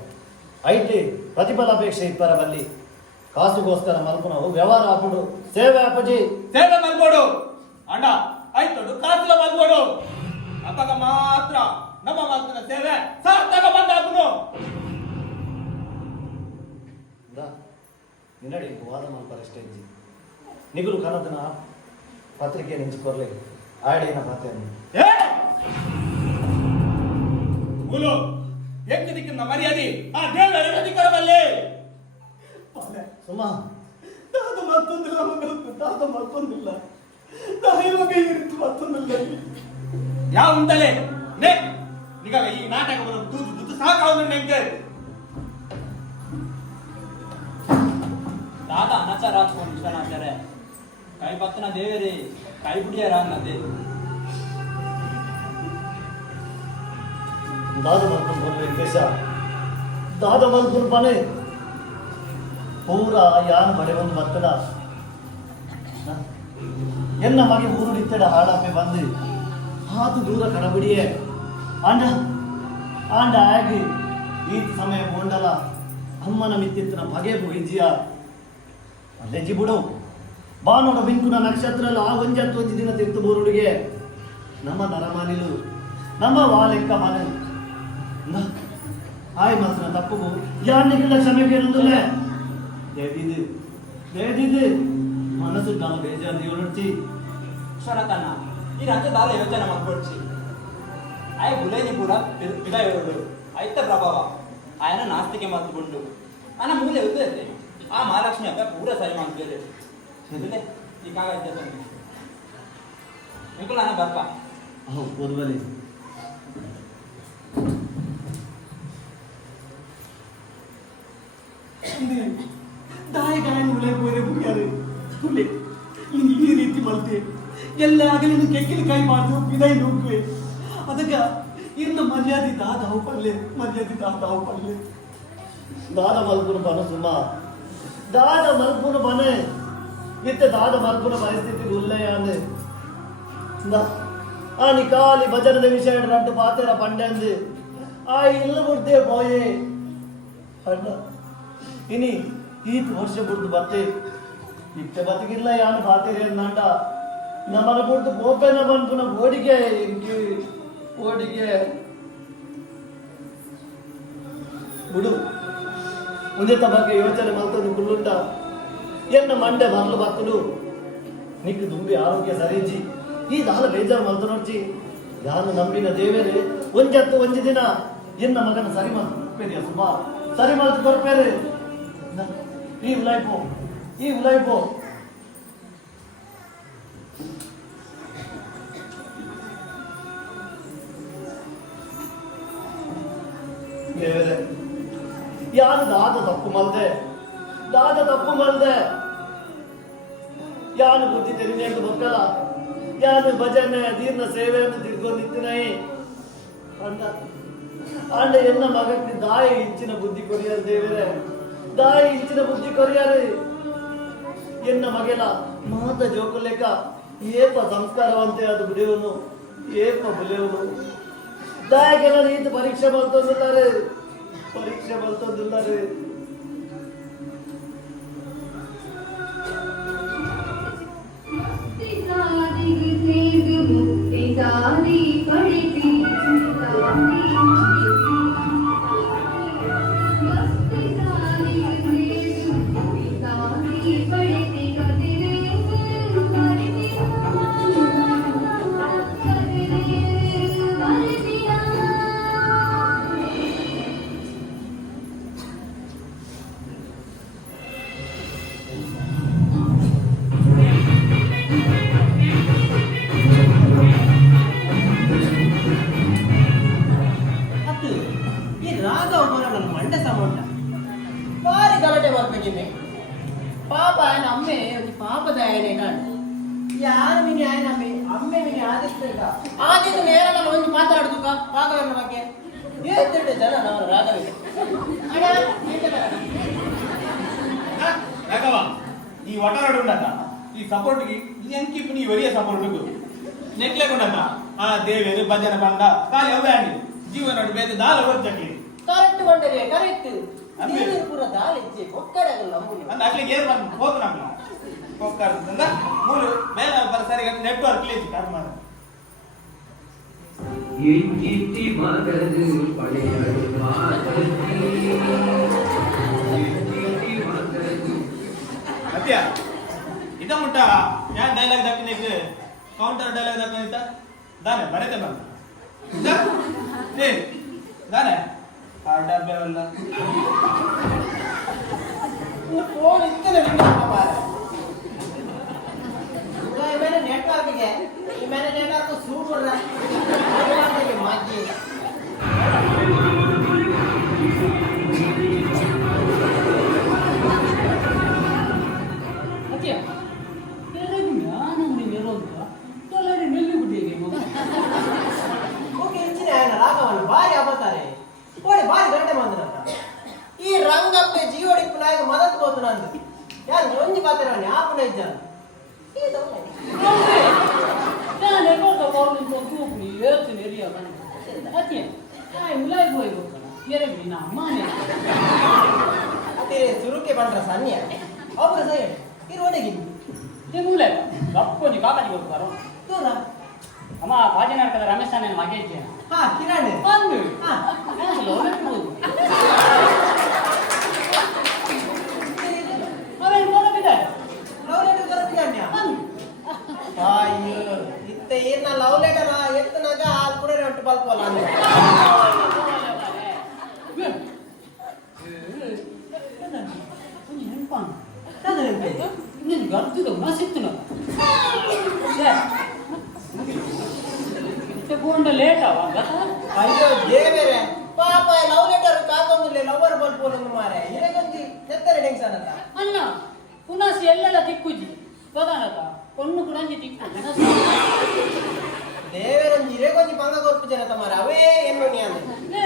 ಐಟಿ ಪ್ರತಿಫಲಾಪೇಕ್ಷೆ ಇಪ್ಪರ ಬಲ್ಲಿ ಕಾಸುಗೋಸ್ಕರ ಮಲ್ಪುನ ವ್ಯವಹಾರ ಹಾಕೊಂಡು ಸೇವೆ ಅಪ್ಪಜಿ ಸೇವೆ ಮಲ್ಬೋಡು ಅಣ್ಣ ಐತೊಡು ಕಾಸುಲ ಮಲ್ಬೋಡು ಅತ್ತಾಗ ಮಾತ್ರ ನಮ್ಮ ಮಾತಿನ ಸೇವೆ ಸಾರ್ಥಕ ಬಂದಾಗುನು ನಿನ್ನಡಿ ವಾದ ಮಲ್ಪರಷ್ಟೇ ಇಜ್ಜಿ ನಿಗುಲು ಕನದನ ಪತ್ರಿಕೆ ನಿಂಚಿಕೊರ್ಲೆ ಆಡೇನ ಪಾತ್ರೆಯನ್ನು ಮೂಲು ಎಂಕದಿಕ್ಕಿನ ಮರ್ಯಾದೆ ಆ ದೇವರ ಅಧಿಕಾರವಲ್ಲೇ ಸುಮ್ಮ ದಾದ ಮತ್ತೊಂದಿಲ್ಲ ಮಗಳು ದಾದ ಮತ್ತೊಂದಿಲ್ಲ ದಾಯಿವಾಗ ಈ ರೀತಿ ಮತ್ತೊಂದಿಲ್ಲ ಯಾವ ಉಂಟಲೆ ನೇ ಈಗ ಈ ನಾಟಕವನ್ನು ದೂತು ಸಾಕಾವನ್ನು ನೆಂಗೆ ದಾದ ಅನಚಾರಾತ್ಕೊಂಡು ವಿಶ್ವನಾಚಾರ್ಯ ಕೈ ಪತ್ತನ ದೇವರೇ ಕೈ ಬಿಡಿಯರ ಅನ್ನದೆ दादा मलपुर बोल कैसा दादा मलपुर बने पूरा यान बड़े ಒಂದು ಬತ್ತದ ಎನ್ನ ಮಗೆ ಊರು ನಿತ್ತಡ ಹಾಡಾಪೆ ಬಂದು ಹಾತು ದೂರ ಕಡಬಿಡಿಯೇ ಆಂಡ ಆಗಿ ಈ ಸಮಯ ಬೋಂಡಲ ಅಮ್ಮನ ಮಿತ್ತಿತ್ತಿನ ಬಗೆ ಬೊಯ್ಜಿಯ ಅಲ್ಲೆಜ್ಜಿ ಬಿಡು ಬಾನೋಡ ಬಿಂಕುನ ನಕ್ಷತ್ರಲ್ಲ ಆ ಒಂಜತ್ತು ದಿನ ತಿರ್ತು ಬೋರುಡಿಗೆ ನಮ್ಮ ನರಮಾನಿಲು ನಮ್ಮ ವಾಲೆಕ್ಕ ಮನೆ ಆಯ್ ಮಾತ್ರ ತಪ್ಪು ಯಾರಿಗೆಲ್ಲ ಕ್ಷಮೆ ಕೇಳುತ್ತಲೇ ಬೇದಿದು ಮನಸ್ಸು ನಾನು ಬೇಜಾರು ಇವನೊಡ್ತಿ ವಿಶ್ವನಾಥಣ್ಣ ಈ ರಾಜ್ಯ ದಾಲ ಯೋಚನೆ ಮಾಡ್ಕೊಡ್ಸಿ ಆಯ್ ಗುಲೇನಿ ಪೂರ ಪಿಡ ಹೇಳು ಐತ ಪ್ರಭಾವ ಆಯನ ನಾಸ್ತಿಕೆ ಮಾತುಕೊಂಡು ಅನ್ನ ಮೂಲೆ ಉದ್ದೇತೆ ಆ ಮಹಾಲಕ್ಷ್ಮಿ ಅಕ್ಕ ಪೂರ ಸರಿ ಮಾಡ್ತಾರೆ ಈ ಕಾಗ ನಿಂಕುಲ ಅನ್ನ ಬರ್ಪ ಓದ್ಬಲಿ ದಾಯಿ ಗಾಯನ ಉಳೆ ಬೋರೆ ಬುಗಿಯಾರೆ ಹುಲೆ ಈ ರೀತಿ ಮಲ್ತೆ ಎಲ್ಲ ಆಗಲಿನ ಕೆಕ್ಕಿನ ಕೈ ಮಾಡಿದ್ರು ಬಿದೈ ನುಗ್ಗುವೆ ಅದಕ್ಕ ಇನ್ನ ಮರ್ಯಾದೆ ದಾದಾವು ಪಲ್ಲೆ ದಾದ ಮಲ್ಪುನ ಬನ ಸುಮ್ಮ ದಾದ ಮಲ್ಪುನ ಬನೆ ಇತ್ತೆ ದಾದ ಮಲ್ಪುನ ಪರಿಸ್ಥಿತಿ ಉಲ್ಲಯಾನೆ ಆ ನಿಕಾಲಿ ಭಜನದ ವಿಷಯ ರಡ್ಡು ಪಾತೆರ ಪಂಡೆಂದು ಆ ಇಲ್ಲ ಬುಡ್ದೆ ಪೋಯೆ ಅಣ್ಣ ಇನಿ ಈತ್ ವರ್ಷ ಬುಡ್ದು ಬತ್ತೆ ಇತ್ತೆ ಬದುಕಿಲ್ಲ ಯಾನು ಪಾತೆರೆ ಅಂದಂಡ ನಮ್ಮನ್ನು ಕೊಟ್ಟು ಗೋಪೆನ ಬಂದು ಓಡಿಗೆ ಇಂಕಿ ಓಡಿಗೆ ಬಿಡು ಉಳಿತ ಬಗ್ಗೆ ಯೋಚನೆ ಮಲ್ತದ್ದು ಕುಳ್ಳುಂಟ ಎನ್ನ ಮಂಡೆ ಮರಳು ಬತ್ತುಡು ನಿಕ್ಕು ದುಂಬಿ ಆರೋಗ್ಯ ಸರಿಜಿ ಈ ದಾಲ ಬೇಜಾರು ಮಲ್ತು ನೋಡ್ಜಿ ಯಾರು ನಂಬಿನ ದೇವೇರೆ ಒಂಜತ್ತು ಒಂಜಿ ದಿನ ಎನ್ನ ಮಗನ ಸರಿ ಮಲ್ತು ಕೊಡ್ಪೇರಿಯ ಸುಬಾ ಸರಿ ಮಲ್ತು ಕೊಡ್ಪೇರಿ ಈ ಉಲಾಯ್ಪೋ ದೇವರೇ ಯಾರು ದಾದ ತಪ್ಪು ಮಲ್ದೆ ಯಾನು ಬುದ್ಧಿ ತೆರಿನೆಂದು ಮಕ್ಕಳ ಯಾನು ಭಜನೆ ದೀರ್ನ ಸೇವೆಯನ್ನು ತಿರ್ಗೊಂಡಿತ್ತಿನೈ ಅಂಡ ಎನ್ನ ಮಗಕ್ಕೆ ದಾಯಿ ಇಚ್ಚಿನ ಬುದ್ಧಿ ಕೊರಿಯಾರು ದೇವರೇ ದಾಯಿ ಇಚ್ಚಿನ ಬುದ್ಧಿ ಕೊರಿಯಾರು ಎನ್ನ ಮಗೆಲ ಮಾತ ಜೋಕುಲೆಕ್ಕ ಏಪ ಸಂಸ್ಕಾರವಂತೆ ಅದು ಬಿಡುವನು ಏಪ ಬುಲೆಯವನು ದಾಯಗೆಲ್ಲ ನೀತಿ ಪರೀಕ್ಷೆ ಬಲ್ತೊಂದಿದ್ದಾರೆ ಭಾರಿ ಗಲಾಟೆ ಮಾಡ್ಬೇಕಿನ್ನೆ ಪಾಪ ఆయన అమ్మే ಒಂದು ಪಾಪದ ఆయనే ಕಾಣು ಯಾರು ನಿನ್ನ ఆయన ಅಮ್ಮೆ ನಿನ್ನ ಆದಿಸ್ಬೇಕ ಆದಿದ್ದು ನೇರ ನಮ್ಮ ಒಂದು ಮಾತಾಡುದು ರಾಘವನ ಬಗ್ಗೆ ಏತಿಟ್ಟು ಜನ ನಾವು ರಾಘವಿಗೆ ರಾಘವ ಈ ಒಟರಾಡು ఉండట ఈ సపోర్ట్ కి ఎంకిప్ నీ ఒరియే సపోర్ట్ కు నెక్లేకుండట ఆ దేవేరు భజన పండ కాలి అవే అండి జీవనడు ಬೇರೆ ದಾಲ వచ్చకి ಕರೆಕ್ಟ್ ಕೊಂಡರೆ ಕರೆಕ್ಟ್ ನೀರು ಪೂರ ದಾಲ ಇಚ್ಚೆ ಒಕ್ಕಡೆ ನಮ್ಮುನಿ ಅಂದ ಅಕ್ಲಿಗೆ ಏರ್ ಬಂದು ಹೋಗ್ತಾನಲ್ಲ ಹೋಗ್ತಾರಂದ ಮೂರು ಬೇರೆ ಸರಿಗ ನೆಟ್ವರ್ಕ್ ಲೇಜ್ ಕರ್ಮ ಎಂಜಿತಿ ಮಗದು ಪಡೆಯಲು ಅತ್ಯ ಇದ ಮುಟ್ಟ ಯಾನ್ ಡೈಲಾಗ್ ದಕ್ಕನಿಗೆ ಕೌಂಟರ್ ಡೈಲಾಗ್ ದಕ್ಕನಿತ ದಾನೆ ಬರೆತೆ ಬಂದ ದಾನೆ ಆ ಡಬ್ಬೆ ಅಲ್ಲ ಫೋನ್ ಇತ್ತನೆ ನಿನ್ನ ಮಾರ मैंने नेटवर्क है ये मैंने नेटवर्क को शूट कर रहा है माजी अच्छा तेरे को यार नहीं मेरे को तो लेने मिलने को देंगे मगर ओके इतने है ना राघवन बारी आबता रे ओरे बारी गंटे मंदना ಈ ರಂಗಪ್ಪೆ ಜೀವಡಿ ಪುನಾಗ ಮದತ್ ಹೋತನಂದ ಯಾರು ಒಂಜಿ ಪಾತ್ರವನಿ ಆಪುನ ಇಜ್ಜನ ಈ ದೌಲ ನಾನು ಎಲ್ಬೋದ ಪೌರ್ಣಿ ತೂಪು ಏರ್ತೀನಿ ಏರಿಯಾ ಬಂದು ಅತ್ತೆ ಕಾಯಿ ಉಲಾಯಿ ಹೋಯ್ ಹೋಗ್ತಾನ ಎರಗಿ ನಾ ಅಮ್ಮನೇ ಅದೇ ಸುರುಕೆ ಬಂದ್ರ ಸನ್ಯ ಅವ್ರ ಸೈಡ್ ಈ ರೋಡಿಗೆ ತೆಗುಲೆ ಗಪ್ಪನಿ ಕಾಕಡಿ ಹೋಗ್ತಾರೋ ದೂರ ಅಮ್ಮ ಬಾಜಿನಾಡ್ಕದ ರಮೇಶ್ ಅಣ್ಣನ ಮಗ ಇದ್ದೇನೆ ಹಾ ಕಿರಣ್ ಬಂದು ಲೋಲೆಟ್ ಹೋಗು ಅರೆ ನೋಡಬಿಡ ಲವ್ ಲೆಟರ್ ಬರಬಿಡಣ್ಣ ಅಯ್ಯೋ ಇತ್ತ ಏನ ಲವ್ ಲೆಟರ್ ಎತ್ತನಾಗ ಹಾಲ್ ಕೂಡ ರೊಟ್ಟು ಬಲ್ಪಲ್ಲ ಅಂದ್ರೆ ನೀನು ಗರ್ತಿದ ಮಸಿತ್ತು ಗೊಂಡ ಲೇಟ್ ಅವಾಗ ಅಯ್ಯೋ ದೇವೇರೆ ಪಾಪ ಲವ್ ಲೆಟರ್ ಕಾಕೊಂದಿಲ್ಲ ಲವರ್ ಬಲ್ಪೋಲನ್ನು ಮಾರೆ ಇರಗಂತಿ ತೆತ್ತರೆ ಟೆನ್ಷನ್ ಅಂತ ಅಣ್ಣ ಪುನಃ ಎಲ್ಲೆಲ್ಲ ತಿಕ್ಕುಜಿ ಪದಾನಕ ಕೊಣ್ಣು ಕೂಡ ತಿಕ್ಕು ದೇವೇರಂಜಿ ಇರಗೊಂಜಿ ಬಂಗ ಕೊರ್ಪು ಜನ ತಮಾರ ಅವೇ ಏನು ನೀ ಅಂದ್ರೆ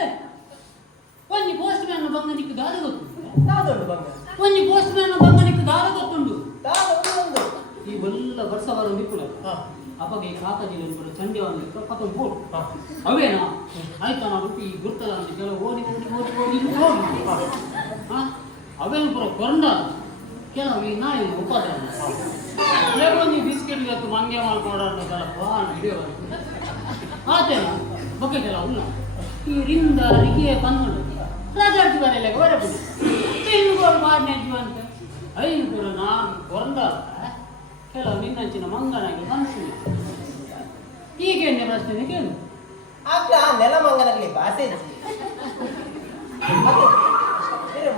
ಒಂಜಿ ಪೋಸ್ಟ್ ಮ್ಯಾನ್ ಬಂಗ ನಿಕ್ಕು ದಾರಿ ಗೊತ್ತು ದಾದೊಂಡು ಬಂಗ ಒಂಜಿ ಪೋಸ್ಟ್ ಮ್ಯಾನ್ ಬಂಗ ನಿಕ್ಕು ದಾರಿ ಗೊತ್ತುಂಡು ದಾದೊಂದು ಈ ಬಲ್ಲ ವರ್ಷ ಬರೋ ನಿಕ್ಕುಲ ಅಪ್ಪಗೆ ಕಾಕಜಿಲು ಚಂಡಿಯವನ್ನ ಪಕ್ಕ ಬೋಟ್ ಅವೇನಾ ಆಯ್ತಾ ನಾವು ಈ ಗುರ್ತದ ಅಂತ ಕೆಲವು ಓಡಿ ಅವೇನು ಪುರ ಕೊಂಡ ಕೆಲವು ಈ ನಾಯಿ ಉಪಾದಾನ ಒಂದು ಬಿಸ್ಕೆಟ್ ಇವತ್ತು ಮಂಗೆ ಮಾಡ್ಕೊಂಡಲ್ಲ ಹಿಡಿಯೋ ಆತೇನ ಬೊಕ್ಕೆಲ್ಲ ಉಲ್ಲ ಈ ರಿಂದ ರಿಗಿಯ ಬಂದು ರಾಜಾಡ್ತಿ ಬರಲ್ಲ ಹೊರಬಿಡಿ ಇನ್ನೂರು ಮಾರನೇ ಜೀವಂತ ಐನೂರು ನಾನು ಕೊರಂದಲ್ಲ ಕೆಲವು ನಿನ್ನಂಚಿನ ಮಂಗನಾಗಿ ಮನಸ್ಸಿನ ಈಗೇನೆ ಪ್ರಶ್ನೆ ಕೇಳು ಆಗ್ಲಾ ನೆಲ ಮಂಗನಗಲಿ ಭಾಷೆ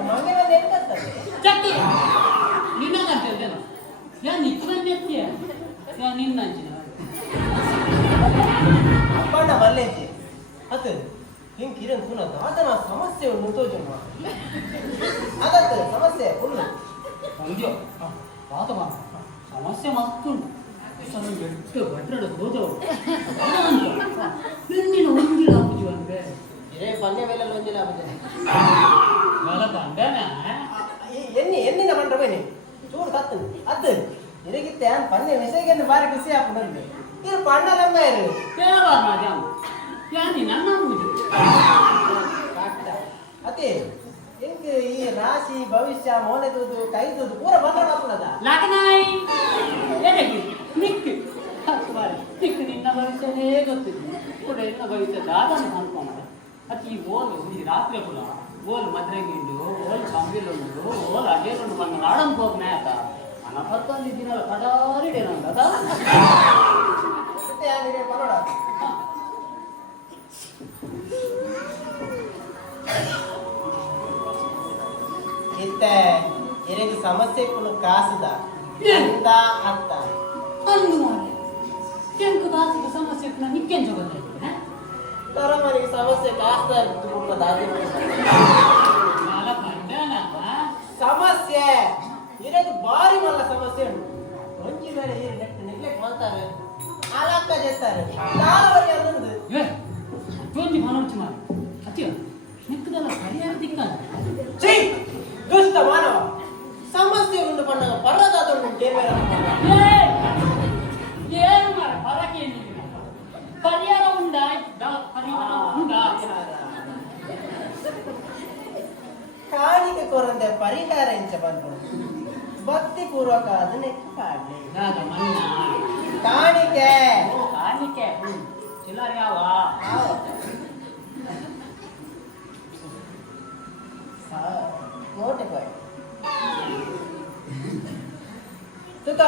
ಮಂಗನ ನೆನ್ಕತ್ತದೆ ಚಟ್ಟಿ ನಿನ್ನಂತ ಹೇಳ್ತೇನೆ ಯಾ ನಿಕ್ಕನ್ನೆತ್ತೀಯ ಯಾ ನಿನ್ನಂಚಿನ ಅಪ್ಪಣ್ಣ ಬಲ್ಲೇಜಿ ಅದು ಹಿಂಗೆ ಕಿರಣ್ ಪುನಃ ಅದನ್ನ ಸಮಸ್ಯೆ ಉಂಟು ತೋಜಮ್ಮ ಅದತ್ತು ಸಮಸ್ಯೆ ಫುಲ್ ಅಯ್ಯೋ ಪಾತಮ್ಮ ಸಮಸ್ಯೆ ಮತ್ತುಂಟು ಎಷ್ಟು ಬಟ್ರಡು ಹೋದವು ನಿನ್ನಿನ ಒಂದಿನ ಹಾಕುಜು ಅಂದ್ರೆ ಇರೇ ಪನ್ನೆ ಮೇಲೆ ಒಂದಿಲ್ಲ ಕಂಡನ ಎಣ್ಣಿನ ಬಂಡ್ರ ಬನ್ನಿ ಚೂರು ಕತ್ತು ಅದು ಇರಗಿತ್ತೆ ಪನ್ನೆ ವಿಷಯಕ್ಕೆ ಬಾರಿ ಖುಷಿ ಹಾಕೊಂಡು ಇದು ಪಣ್ಣ ನಮ್ಮ ಇರು ಕೇಳಬಾರ ಮಾಜ ಯಾನಿ ನನ್ನ ಮುಜು ಅದೇ ಹೆಂಗೆ ಈ ರಾಶಿ ಭವಿಷ್ಯ ಮೋನೆದುದು ಕೈದುದು ಪೂರ ಬಂದ್ರ ಹಾಕೊಂಡದ ಲಗ್ನಾಯಿ ಏನಕ್ಕೆ ನಿಕ್ಕು ನಿಕ್ಕು ನಿನ್ನ ಭವಿಷ್ಯನೇ ಗೊತ್ತಿದ್ದು ಕೂಡ ನಿನ್ನ ಭವಿಷ್ಯ ದಾದನ್ನು ಅನ್ಕೊಂಡ ಅತಿ ಈ ಓಲು ಈ ರಾತ್ರಿ ಕೂಡ ಓಲು ಮದ್ರೆಗಿಂಡು ಓಲು ಕಂಬಿಲುಂಡು ಓಲು ಅಗೇರುಂಡು ಬಂದು ನಾಡನ್ ಹೋಗ್ನೇ ಆತ ನನ್ನ 11 ದಿನ ಕಡಾರಿಡೇನಂದ ಮತ್ತೆ ಯಾರಿದೆ ಪರೋಡ ಇತ್ತೆ ಇರಗೆ ಸಮಸ್ಯೆ ಪುನಃ ಕಾಸುದ ಎಂದ ಅತ್ತ ಅಂದು ಮಾರೆ ಕೆಂಕು ಕಾಸಿಗೆ ಸಮಸ್ಯೆ ಪುನಃ ನಿಕ್ಕೆಂಚ ಬಂದ ತರಮನಿಗೆ ಸಮಸ್ಯೆ ಕಾಸ್ತಾ ಇತ್ತು ಪುಟ್ಟ ದಾದಿ ಕಾಲ ಕಂಡನ ಸಮಸ್ಯೆ ಇರದು ಬಾರಿ ಮಲ್ಲ ಸಮಸ್ಯೆ ಉಂಟು ಒಂಜಿ ಮೇಲೆ ಈ ನೆಗ್ಲೆಕ್ಟ್ ಮಾಡ್ತಾರೆ ಅಲಕ್ಕ ಜೆತ್ತಾರೆ ತಾಳವರಿ ಅನ್ನೊಂದು ಅಷ್ಟೊಂದು ಮನೋರ್ಚಿ ಮಾರೆ ಅತ್ಯ ನಿಕ್ಕದಲ್ಲ ಪರಿಹಾರ ದಿಕ್ಕಲ್ಲ ಛೀ ದುಷ್ಟ ಮಾನವ ಸಮಸ್ಯೆ ಉಂಟು ಪಣ್ಣಗ ಪರ್ವತಾದೊಂದು ಕೇವಲ ಏನು ಮಾರ ಪರಕ್ಕೆ ಪರಿಹಾರ ಉಂಡ ಪರಿಹಾರ ಉಂಡ ಕಾಣಿಕೆ ಕೊರಂದೆ ಪರಿಹಾರ ಎಂಚ ಬಂದು ಭಕ್ತಿ ಪೂರ್ವಕ ಅದನ್ನೇ ಪಾಡ್ಲಿ ಕಾಣಿಕೆ ಕಾಣಿಕೆ ಚಿಲ್ಲರ್ ಯಾವ ನೋಟೆ ಬಾಯ್ ಸುತ್ತ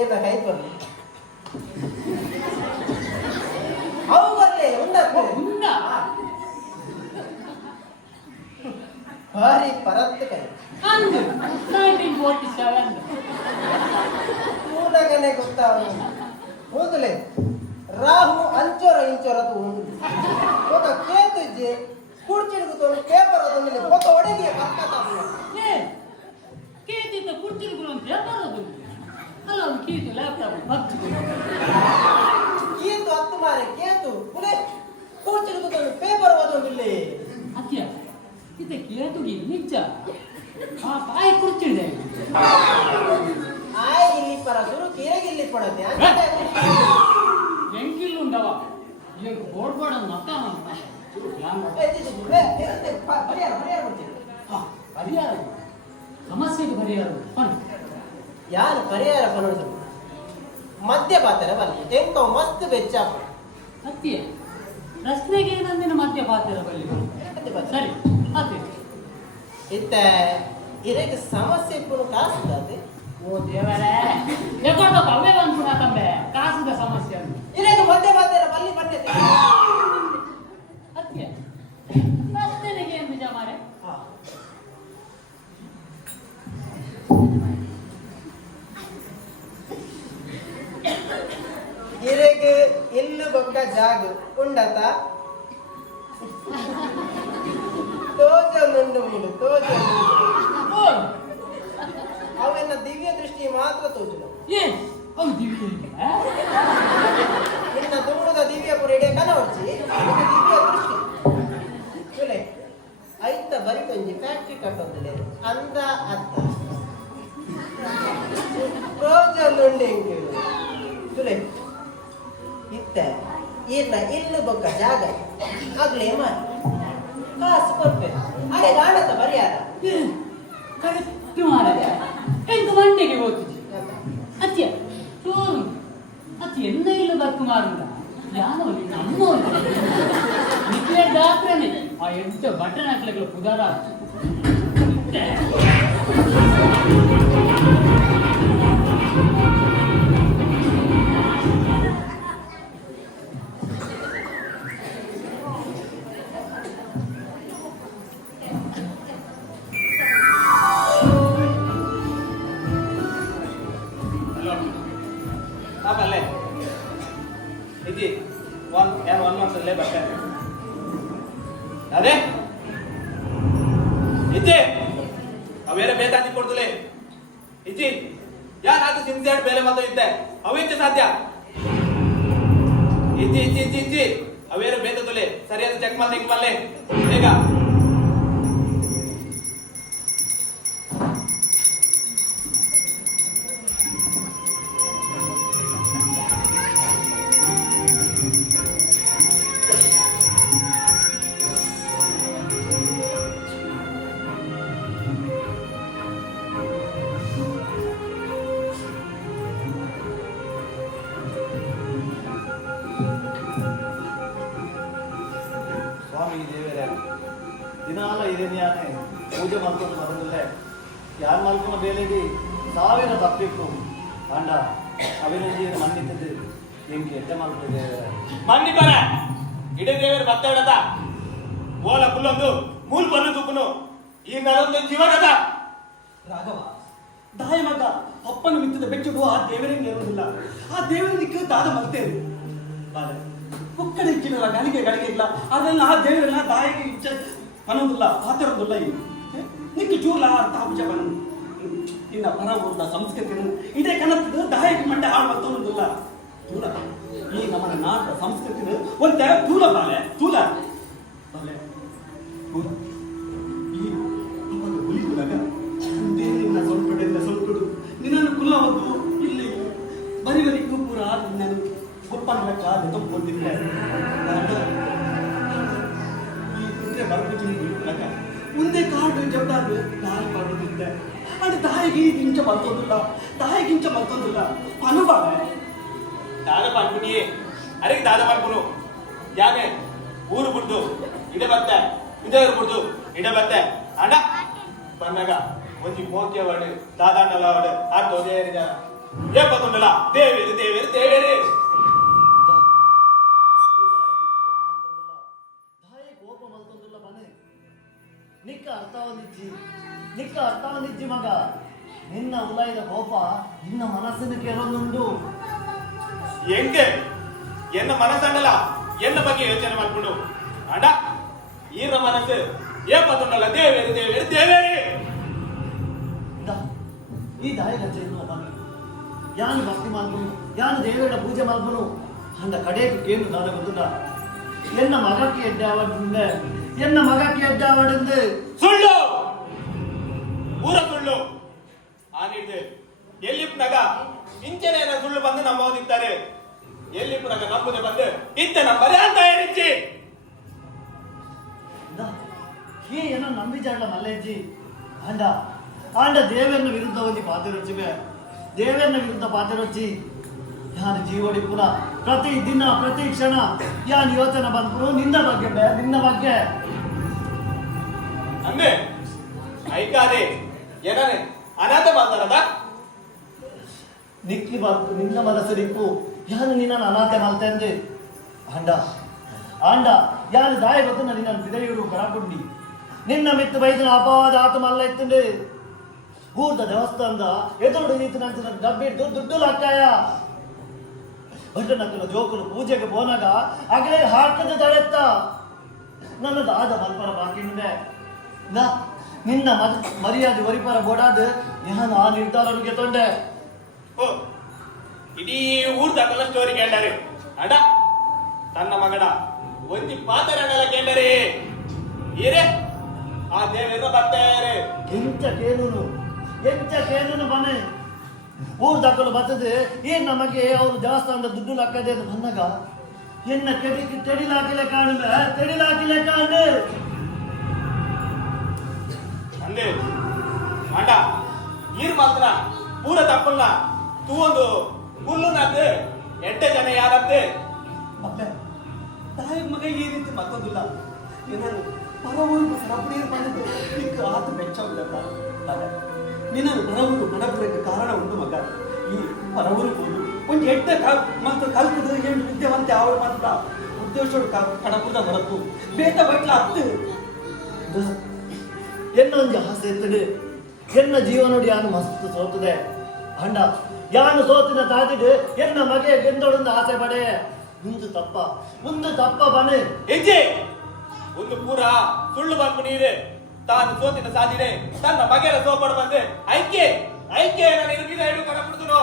ಏನ ಕೈ ಬರ್ಲಿ ಅವು ಬರ್ಲಿ ಉಂಡ ಉಂಡ ಭಾರಿ ಪರತ್ ಕೈ ಅಂದು 1947 ಕೂಡಗನೆ ಗೊತ್ತಾವನು ಹೋದಲೆ ರಾಹು ಅಂಚೋರ ಇಂಚೋರದು ಉಂಡು ఒక కేతు ఇచ్చి కుర్చీడుకుతో పేపర్ అదొంది ఒక ఒడిగి పక్కత ఏ కేతిత కుర్చీడుకులో పేపర్ అదొంది అలా కేతు ల్యాప్టాప్ పచ్చి కేతు అత్త మారే కేతు పులే కుర్చీడుకుతో పేపర్ అదొంది అత్య ఇతే కేతుగి నిచ్చ ఆ పాయ కుర్చీడే ಆಯ್ ಇಲ್ಲಿ ಪರ ದುರು ಕಿರಗಿಲ್ಲಿ ಪಡತೆ ಅಂತ ಎಂಕಿಲ್ ಉಂಡವ ಈಗ ಬೋರ್ಡ್ ಬೋರ್ಡ್ ಅಂತ ಪರಿಹಾರ ಸಮಸ್ಯೆಗೆ ಪರಿಹಾರ ಯಾರು ಪರಿಹಾರ ಬರೋದು ಮಧ್ಯ ಪಾತ್ರ ಬಲ್ಲಿ ಎಂಕ ಮಸ್ತ್ ಬೆಚ್ಚ ಅತ್ಯ ಪ್ರಶ್ನೆಗೆ ನಂದಿನ ಮಧ್ಯ ಪಾತ್ರ ಬಲ್ಲಿ ಸರಿ ಅತ್ಯ ಇತ್ತ ಇರಕ್ಕೆ ಸಮಸ್ಯೆ ಪುನಃ ಕಾಸುತ್ತೆ ಓ ದೇವರೇ ಎಕೊಂಡು ಅವೇ ಬಂದ್ಬಿಡ ತಂಬೆ ಕಾಸಿದ ಸಮಸ್ಯೆ ಅಂತ ಇರಕ್ಕೆ ಮಧ್ಯ ಪಾತ್ರ ಬಲ್ಲಿ ಬರ್ತೈತೆ ಅತ್ಯ ಪ್ರಶ್ನೆಗೆ ಏನು ನಿಜ ಮಾರೆ ಇರಗೆ ಇಲ್ಲು ಬೊಕ್ಕ ಜಾಗ ಉಂಡತ ತೋಜಲುಂಡು ಮುಳು ತೋಜಲುಂಡು ಅವೆನ್ನ ದಿವ್ಯ ದೃಷ್ಟಿ ಮಾತ್ರ ತೋಜಲು ಏನು ಅವ್ನು ದಿವ್ಯ ನಿನ್ನ ತುಂಬದ ದಿವ್ಯ ಪುರಿಡೆ ಕನವರ್ಚಿ ದಿವ್ಯ ದೃಷ್ಟಿ ಚುಲೆ ಐತ ಬರಿ ಕೊಂಜಿ ಫ್ಯಾಕ್ಟ್ರಿ ಕಟ್ಟೊಂದಿಲ್ಲ ಅಂದ ಅತ್ತ ತೋಜಲುಂಡು ಹೆಂಗೆ ಚುಲೆ ಇತ್ತ ಇರ್ನ ಇಲ್ಲು ಬೊಕ್ಕ ಜಾಗ ಆಗ್ಲೇ ಮಾಡಿ ಕಾಸು ಕೊಡ್ಬೇಕು ಅದೇ ಗಾಣತ ಪರಿಹಾರ ಕರೆಕ್ಟ್ ಮಾರ ಎಂತ ಮಂಡೆಗೆ ಹೋಗ್ತಿದ್ದೆ ಅತ್ಯ ಚೋರು ಅಚ್ಚಿ ಎನ್ನ ಇಲ್ಲ ಬರ್ಕು ಮಾರುಂಡ ಯಾನೋ ನಿನ್ನ ಅಮ್ಮ ನಿಕ್ಲೆ ಡಾಕ್ಟ್ರನೇ ಆ ಎಂತ ಬಟನ್ ಹಾಕ್ಲಿಕ್ಕೆ ಪುದಾರ ಬಲ್ಲೆ ಇಜ್ಜಿ ಒನ್ ಮಂತಲ್ಲೇ ಬರ್ತೇನೆ ಅದೇ ಇಜ್ಜಿ ಅವೇರೆ ಬೇತಾಂತಿ ಕೊಡ್ತಲೇ ಇಜ್ಜಿ ಯಾನಾದ್ರೂ ಸಿನ್ಸಿಯರ್ ಬೇರೆ ಮಾತು ಇದ್ದೆ ಅವೇಂಚೆ ಸಾಧ್ಯ ಇಜ್ಜಿ ಇಜ್ಜಿ ಇಜ್ಜಿ ಇಜ್ಜಿ ಅವೇರೆ ಬೇತದಲೆ ಸರಿಯಾದ ಚೆಕ್ ಮಾಡಿ ಮಲ್ಲೆ ಬೇಗ ದಿನಾಲ ಇದೇನ್ಯಾನೆ ಪೂಜೆ ಮಾಡ್ಕೊಂಡು ಬರೋದಿಲ್ಲೇ ಯಾರು ಮಾಡ್ಕೊಂಡು ಬೇಲೆಗೆ ಸಾವಿರ ತಪ್ಪಿತ್ತು ಅಂಡ ಅವಿರಂಜಿ ಮಣ್ಣಿದ್ದದು ಹೆಂಗೆ ಎಡ್ಡೆ ಮಾಡ್ತಿದೆ ಮಣ್ಣಿ ಬರ ಇಡೀ ದೇವರು ಭತ್ತ ಇಡದ ಓಲ ಕುಲ್ಲೊಂದು ಮೂಲ್ ಬನ್ನು ತುಪ್ಪನು ಈ ನಲೊಂದು ಜೀವನದ ರಾಘವ ದಾಯ ಮಗ ಅಪ್ಪನ ಮಿತ್ತದ ಬೆಚ್ಚುಡು ಆ ದೇವರಿಗೆ ಇರುವುದಿಲ್ಲ ಆ ದೇವರಿಗೆ ದಾದ ಮಲ್ತೇನೆ ಬಾರೆ ಕುಕ್ಕಡ ಇಚ್ಚಿನಲ್ಲ ಗಳಿಗೆ ಇಲ್ಲ ಅದನ್ನ ಆ ದೇವರೆಲ್ಲ ದಾಯಿಗೆ ಇಚ್ಛೆ ಅನ್ನೋದಿಲ್ಲ ಆತರದಿಲ್ಲ ಇನ್ನು ನಿಕ್ಕೆ ಚೂರ್ಲ ಅರ್ಥ ಅಂಶ ಬನ್ನು ಇನ್ನ ಪರವೂರ್ದ ಸಂಸ್ಕೃತಿ ಇದೇ ಕನತ್ತದ ದಾಯಿಗೆ ಮಂಡೆ ಹಾಳು ಮತ್ತೊಂದಿಲ್ಲ ತೂಲ ಈ ನಮ್ಮ ನಾಟ ಸಂಸ್ಕೃತಿ ಒಂದೇ ತೂಲ ಬಾಲೆ ತೂಲ ಬಾಲೆ ತೂಲ ಈ ಅವಾಗ ಹುಲಿಗುಲಗ ದೇವರಿಂದ ಸ್ವಲ್ಪ ನಿನ್ನನ್ನು ಕುಲ್ಲವದ್ದು ಇಲ್ಲಿ ಬರಿವರಿಗೂ ಪೂರ ನಿನ್ನನ್ನು ಒಪ್ಪನ ಕಾಲು ತಪ್ಪಿಕೊಂಡಿದ್ದೆ ಈ ಕುದುರೆ ಬರ್ಕೊಚಿನ ಮುಂದೆ ಕಾಡು ಜಬ್ದಾದು ದಾರಿ ಮಾಡೋದಿದ್ದೆ ಅದು ದಾಯಿಗೆ ಇಂಚ ಬರ್ತೋದಿಲ್ಲ ದಾಯಿಗಿಂಚ ಬರ್ತೋದಿಲ್ಲ ಅನುಭವ ದಾದ ಮಾಡ್ಬಿಟ್ಟಿಯೇ ಅರೆಗೆ ದಾದ ಮಾಡ್ಬಿಡು ಯಾಕೆ ಊರು ಬಿಡ್ದು ಇಡೆ ಬತ್ತೆ ಇದೇ ಊರು ಬಿಡ್ದು ಇಡೆ ಬತ್ತೆ ಅಣ್ಣ ಬಂದಾಗ ಒಂಜಿ ಮೋಕ್ಯ ವಾಡು ದಾದಾಂಡಲ ವಾಡು ಆಟೋ ದೇವರಿಗ ಏಪತ್ತೊಂಡಲ ದೇವೇರಿ ದೇವೇರಿ ದೇವೇರಿ ಕೋಪ ಮಲ್ತೊಂದಿಲ್ಲ ಮನೆ ನಿಕ್ಕ ಅರ್ಥವನಿಜ್ಜಿ ಮಗ ನಿನ್ನ ಉಲಾಯಿದ ಕೋಪ ನಿನ್ನ ಮನಸ್ಸಿನ ಕೆಲವೊಂದುಂಟು ಹೆಂಗೆ ಎನ್ನ ಮನಸ್ಸಂಡಲ ಎನ್ನ ಬಗ್ಗೆ ಯೋಚನೆ ಮಾಡ್ಕೊಂಡು ಅಣ್ಣ ಈರ ಮನಸ್ಸು ಏಪತ್ತೊಂಡಲ ದೇವೇರಿ ದೇವೇರಿ ದೇವೇರಿ ಈ ದಾಯ ಗಚ್ಚೆಯನ್ನು ಬನ್ನಿ ಯಾನು ಭಕ್ತಿ ಮಾಡ್bunu ಯಾನು ದೇವರ ಪೂಜೆ ಮಾಡ್bunu ಅಂದ ಕಡೆಗೆ ಕೇಳು ನಾನು ಗೊತ್ತುಂಟ ಎನ್ನ ಮಗಕ್ಕೆ ಎಡ್ಡಾವಡಿಂದು ಸುಳ್ಳು ಊರ ಸುಳ್ಳು ಆ ನೀಡಿದೆ ಎಲ್ಲಿಪ್ಪನಾಗ ಇಂಚೆನೆ ಸುಳ್ಳು ಬಂದು ನಮ್ಮ ಓದಿದ್ದಾರೆ ಎಲ್ಲಿಪ್ಪನಾಗ ನಂಬುದೆ ಬಂದು ಇಂತ ನಂಬರೇ ಅಂತ ಹೇಳಿಚ್ಚಿ ಏನೋ ನಂಬಿಜಾಡ್ಲ ಮಲ್ಲೆಜ್ಜಿ ಆಂಡ ದೇವರನ್ನ ವಿರುದ್ಧ ಒಂದು ಪಾತಿರೊಚ್ಚಿವೆ ದೇವರನ್ನ ವಿರುದ್ಧ ಪಾತಿರೊಚ್ಚಿ ಯಾನು ಜೀವಡಿ ಪುನಃ ಪ್ರತಿ ದಿನ ಪ್ರತಿ ಕ್ಷಣ ಯಾನು ಯೋಚನೆ ಬಂದ್ರು ನಿನ್ನ ಬಗ್ಗೆ ಅಂದೆ ಐಕಾದೆ ಏನನೆ ಅನಾಥ ಮಾತಾಡದ ನಿಕ್ಕಿ ಬಂತು ನಿನ್ನ ಮನಸ್ಸು ನಿಕ್ಕು ಯಾನು ನಿನ್ನನ್ನು ಅನಾಥ ಮಲ್ತಂದೆ ಆಂಡ ಯಾನು ದಾಯ ಗೊತ್ತು ನಿನ್ನ ಬಿದರಿಗಳು ಕರಾಕೊಂಡಿ ನಿನ್ನ ಮಿತ್ತು ಬೈದಿನ ಅಪವಾದ ಆತ ಮಲ್ಲ ಎತ್ತಂಡು ಊರ್ದ ದೇವಸ್ಥಾನದ ಎದುರು ನೀತಿ ನಂತರ ಡಬ್ಬಿಟ್ಟು ದುಡ್ಡು ಲಾಕ್ಕಾಯ ಭಟ್ಟನಕ್ಕಲ ಜೋಕುಲು ಪೂಜೆಗೆ ಹೋನಾಗ ಆಗಲೇ ಹಾಕದ ತಡೆತ್ತ ನನ್ನ ದಾದ ಮಲ್ಪರ ಬಾಕಿಂಡೆ ನಿನ್ನ ಮರ್ಯಾದೆ ವರಿಪರ ಬೋಡಾದ ನಾನು ಆ ನಿರ್ಧಾರಕ್ಕೆ ತೊಂಡೆ ಓ ಇಡೀ ಊರ್ದ ಸ್ಟೋರಿ ಕೇಳಾರೆ ಅಡ ತನ್ನ ಮಗನ ಒಂದಿ ಪಾತರಗಳ ಕೇಳರೆ ಏರೇ ಆ ದೇವರ ಬರ್ತಾರೆ ಎಂಚ ಕೇಳುನು ಬನೆ ಊರ್ ದಾಖಲು ಬರ್ತದೆ ಏನ್ ನಮಗೆ ಅವರು ದೇವಸ್ಥಾನದ ದುಡ್ಡು ಲಾಕದೆ ಅಂತ ಬಂದಾಗ ಎನ್ನ ತೆಡಿಲಾಕಿಲೆ ಕಾಣು ಅಂದೆ ಅಡ ಈರು ಮಾತ್ರ ಪೂರ ತಪ್ಪಲ್ಲ ತೂ ಒಂದು ಹುಲ್ಲು ನಾದು ಎಂಟು ಜನ ಯಾರತ್ತೆ ಮತ್ತೆ ತಾಯಿ ಮಗ ಈ ರೀತಿ ಮತ್ತೊಂದಿಲ್ಲ ನಿನ್ನನ್ನು ಪರವೂರು ಸರಪಡಿಯ ಮಾಡಿದ್ದು ಈಗ ಆತ ಬೆಚ್ಚವಿಲ್ಲ ನಿನ್ನನ್ನು ಪರವೂರು ಬಡಬಡಕ್ಕೆ ಕಾರಣ ಉಂಟು ಮಗ ಈ ಪರವೂರು ಹೋಗಿ ಒಂದು ಎಡ್ಡ ಮತ್ತು ಕಲ್ಪದ ಏನು ವಿದ್ಯಾವಂತೆ ಅವಳು ಮಾತ್ರ ಉದ್ದೇಶ ಕಡಪುದ ಹೊರತು ಬೇತ ಬಟ್ಲ ಹತ್ತು ಎನ್ನೊಂದು ಆಸೆ ಇರ್ತದೆ ಎನ್ನ ಜೀವನೋಡಿ ಯಾನು ಮಸ್ತ್ ಸೋತದೆ ಅಂಡ ಯಾನು ಸೋತಿನ ತಾದಿಡು ಎನ್ನ ಮಗೆ ಗೆಂದೊಡೊಂದು ಆಸೆ ಪಡೆ ಒಂದು ತಪ್ಪ ಬನೆ ಹೆಜ್ಜೆ ಒಂದು ಪೂರ ಸುಳ್ಳು ಬಂದು ನೀರು ತಾನು ಸೋತಿನ ಸಾಧಿಡೆ ತನ್ನ ಮಗೆಯ ಸೋಪಡು ಬಂದೆ ಐಕ್ಯ ನಾನು ಇರುಗಿದ ಹೇಳು ಕಡಪುಡ್ತನೋ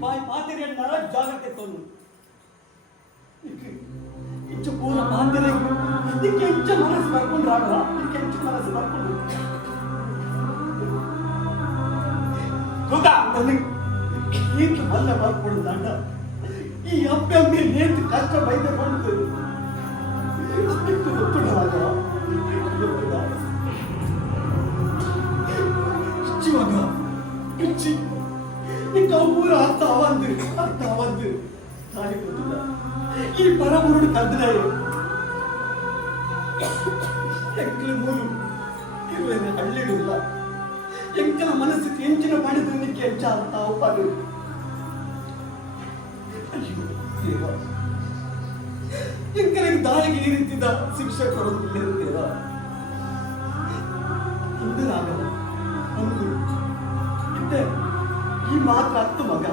ಬಾಯಿ ಪಾತಿರಿ ಜಾಗ್ರತೆ ತೊಂದು ಇಂಚು ಪೂರ ಪಾತಿರಿ ಇದಕ್ಕೆ ಇಂಚು ಮನಸ್ಸು ಬರ್ಕೊಂಡು ರಾಗ ಇದಕ್ಕೆ ಇಂಚು ಮನಸ್ಸು ಬರ್ಕೊಂಡು ಈತ ಮಲ್ಲ ಬರ್ಕೊಂಡು ದಂಡ ಈ ಅಪ್ಪೆ ನೇತು ಕಷ್ಟ ಬೈದಕೊಂಡು ಗೊತ್ತುಡ ರಾಗ ಇಚ್ಚಿವಾಗ ಇಚ್ಚಿ ನಿಂಗೆ ಪೂರ ಅರ್ಥ ಅವಂದು ತಾಯಿ ಗೊತ್ತಿಲ್ಲ ಈ ಪರಮುರುಡು ಕದ್ರೆ ಎಂಕಲ ಮೂಲು ಇರುವೇನೆ ಹಳ್ಳಿಡಿಲ್ಲ ಎಂಕಲ ಮನಸ್ಸು ಎಂಚಿನ ಮಾಡಿದ್ರು ನಿಕ್ಕೆ ಎಂಚ ಅಂತ ಒಪ್ಪದು ಅಯ್ಯೋ ದೇವ ಎಂಕಲಿಗೆ ದಾಳಿಗೆ ಈ ರೀತಿದ ಶಿಕ್ಷೆ ಕೊಡೋದಿಲ್ಲ ದೇವ ಹಿಂದಿನಾಗಲ್ಲ ಒಂದು ಇದ್ದೆ ಈ ಮಾತ್ರ ಹತ್ತು ಮಗ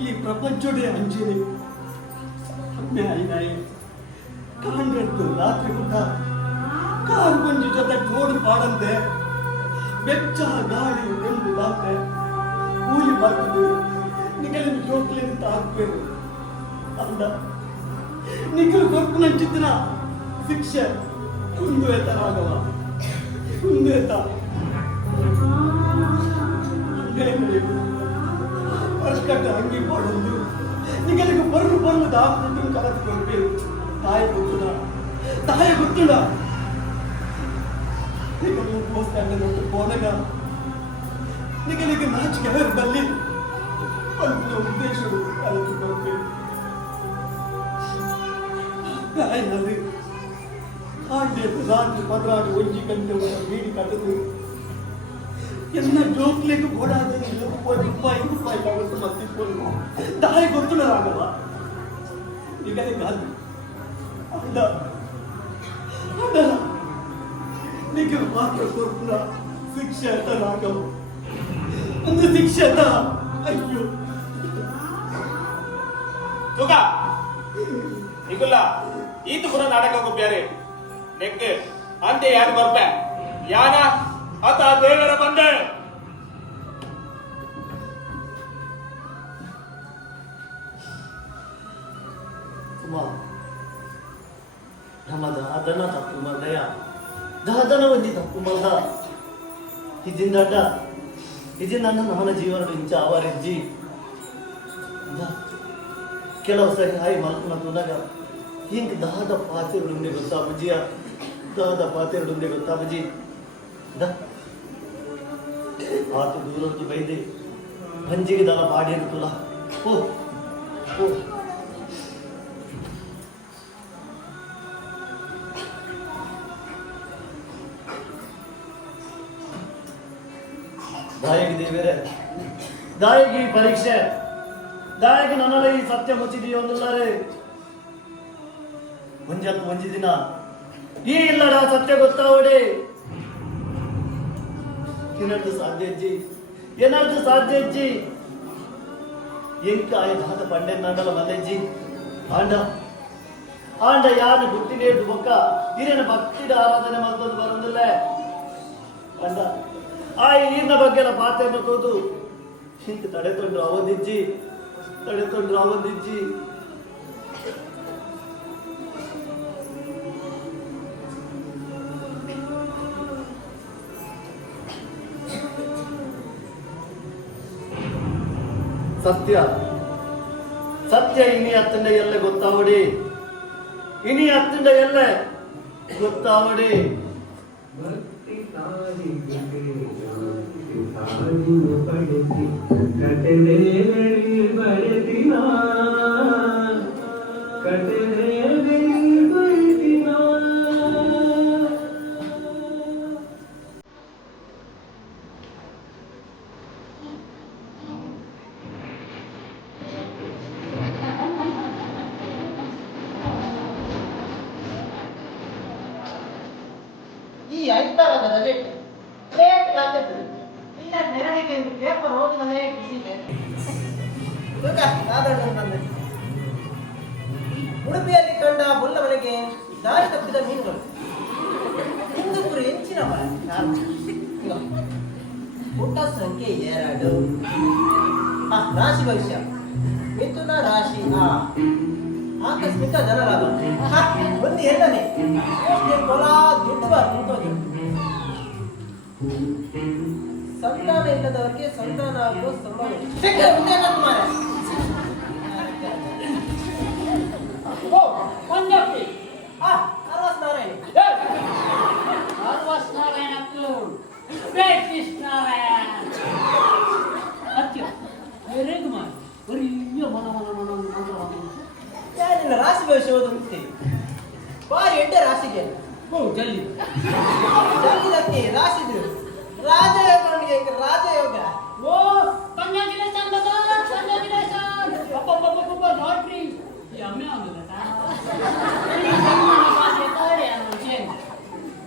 ಈ ಪ್ರಪಂಚೋಡೆ ಅಂಜನೆ ಅಮ್ಮೆ ಐನಾಯಿ ಕಾಂಡ್ರದ್ದು ರಾತ್ರಿ ಕೂಡ ಕಾರ್ ಬಂಜಿ ಜೊತೆ ಜೋಡು ಪಾಡಂತೆ ಬೆಚ್ಚ ಗಾಳಿ ಎಂದು ಬಾತೆ ಕೂಲಿ ಬರ್ತದೆ ನಿಗಲಿನ ಜೋಕ್ಲಿಂದ ಹಾಕ್ಬೇಕು ಅಂದ ನಿಗಲು ಕೊಟ್ಟು ನಂಚಿತ್ತಿನ ಶಿಕ್ಷೆ ಕುಂದುವೇತ ರಾಘವ ಕುಂದುವೇತ ಅಷ್ಟಕ್ಕ ಅಂಗಿ ಮಾಡೋದು ನಿಗಲಿಗೆ ಬರು ದಾಪುಟ್ಟು ಕಲತ್ತು ಕೊಡ್ಬೇಕು ತಾಯಿ ಗೊತ್ತಿಲ್ಲ ನಿಗಲು ಹೋಗ್ತಾನೆ ನೋಟ್ಟು ಹೋದಾಗ ನಿಗಲಿಗೆ ನಾಚಿಕೆ ಬಲ್ಲಿ ಒಂದು ಉದ್ದೇಶಗಳು ಕಲತ್ತು ಕೊಡ್ಬೇಕು ತಾಯಿನಲ್ಲಿ ಹಾಗೆ ರಾತ್ರಿ 11 ಗಂಟೆ ಬೀಡಿ ಕಟ್ಟದು ಎನ್ನ ಜೋಕ್ಲಿಗೆ ಗೋಡಾದ ₹5 ತಗೊಂಡು ಮತ್ತಿಕೊಂಡು ತಾಯಿ ಗೊತ್ತಿಲ್ಲ ರಾಘವ ನಿಗಲಿ ಗಾಲಿ ಅಂದ ನಿಗೆ ಮಾತ್ರ ಕೊಟ್ಟನ ಶಿಕ್ಷೆ ಅಂತ ರಾಘವ ಒಂದು ಶಿಕ್ಷೆ ಅಂತ ಅಯ್ಯೋ ತುಗ ನಿಗುಲ್ಲ ಈತ ಪುರ ನಾಟಕ ಬೇರೆ ನೆಕ್ ಅಂತೆ ಯಾರು ಬರ್ಪೆ ಯಾನ ಆತ ದೇವರ ಬಂದೆ ನಮ್ಮ ದಾದನ ತಪ್ಪು ಮಲ್ಲಯ್ಯ ದಾದನ ಒಂದಿ ತಪ್ಪು ಮಲ್ಲ ಇದಿಂದಡ್ಡ ಇದು ನನ್ನ ಜೀವನ ಇಂಚ ಆವಾರಿಜ್ಜಿ ಕೆಲವು ಸರಿ ಹಾಯಿ ಮಲ್ಪನ ತುನಗ ಹಿಂಗೆ ದಾದ ಪಾತಿರುಂಡೆ ಗೊತ್ತಾ ಬುಜ್ಜಿಯ ದಾದ ಪಾತಿರುಂಡೆ ಗೊತ್ತಾ ಬುಜ್ಜಿ ಆತು ದೂರದ್ದು ಬೈದೆ ಬಂಜಿಗೆ ದಳ ಬಾಡಿ ಅಂತಲ್ಲ ಓ ದಾಯಗಿ ದೇವರೇ ದಾಯಗಿ ಪರೀಕ್ಷೆ ದಾಯಗಿ ನನ್ನಲ್ಲ ಈ ಸತ್ಯ ಮುಚ್ಚಿದೆಯೊಂದಲ್ಲರೇ ಒಂಜಿ ದಿನ ಈ ಇಲ್ಲಡ ಸತ್ಯ ಗೊತ್ತಾವಡೆ ಏನಾದ್ರು ಸಾಧ್ಯ ಅಜ್ಜಿ ಎಂಕ ಆಯ್ತು ಪಂಡೆ ನಂಡಲ ಮಲ್ಲಜ್ಜಿ ಆಂಡ ಯಾರು ಗುಟ್ಟಿನೇದು ಬೊಕ್ಕ ಹಿರಿಯನ ಭಕ್ತಿದ ಆರಾಧನೆ ಮತ್ತೊಂದು ಬರೋದಿಲ್ಲ ಅಂಡ ಆ ಈರಿನ ಬಗ್ಗೆ ಪಾತೆಯನ್ನು ತೋದು ಹಿಂಗೆ ತಡೆತೊಂಡ್ರು ಅವಧಿಜ್ಜಿ ಸತ್ಯ ಇನಿ ಅತ್ತಂಡ ಎಲ್ಲ ಗೊತ್ತಾವಡಿ ಭಕ್ತಿ ತಾಳಿ ಪಡೆಸಿ ಕಟನೆ ಎಂತರದ ಲೇಟ್ ಲೇಟ್ ಆಗ್ತದೆ ಇಲ್ಲ ನೆರಳಿಗೆ ಪೇಪರ್ ಓದಿದ್ರೆ ಬಿಸಿದೆ ಉಡುಪಿಯಲ್ಲಿ ಕಂಡ ಬುಲ್ಲವನಿಗೆ ದಾರಿ ತಪ್ಪಿದ ಮೀನುಗಳು ಇಂದು ಗುರಿ ಹೆಚ್ಚಿನ ಪುಟ್ಟ ಸಂಖ್ಯೆ 2 ರಾಶಿ ಭವಿಷ್ಯ ಮಿಥುನ ರಾಶಿ ಆಕಸ್ಮಿಕ ಧನಲಾಭ ಒಂದು ಹೆಣ್ಣನೆ ಕೊಲ ದುಡ್ಡು ಸಂತಾನ ಇಲ್ಲದವರಿಗೆ ಸಂತಾನ ಆಗುವ ಸಂಭವ ರಾಶಿ ಭವಿಷ್ಯ ಓದುತ್ತೆ ಬಾರಿ ಎಡ್ಡೆ ರಾಶಿಗೆ ಜಲ್ದಿ ಜಲ್ದಿ ರಾಶಿದ್ರು ರಾಜಯೋಗ ರಾಜಯೋಗ ಓ ಕಂಗ್ರಾಚುಲೇಷನ್ ಕಂಗ್ರಾಚುಲೇಷನ್ ಅಪ್ಪ ಲಾಟ್ರಿ ಯಮ್ಮೆ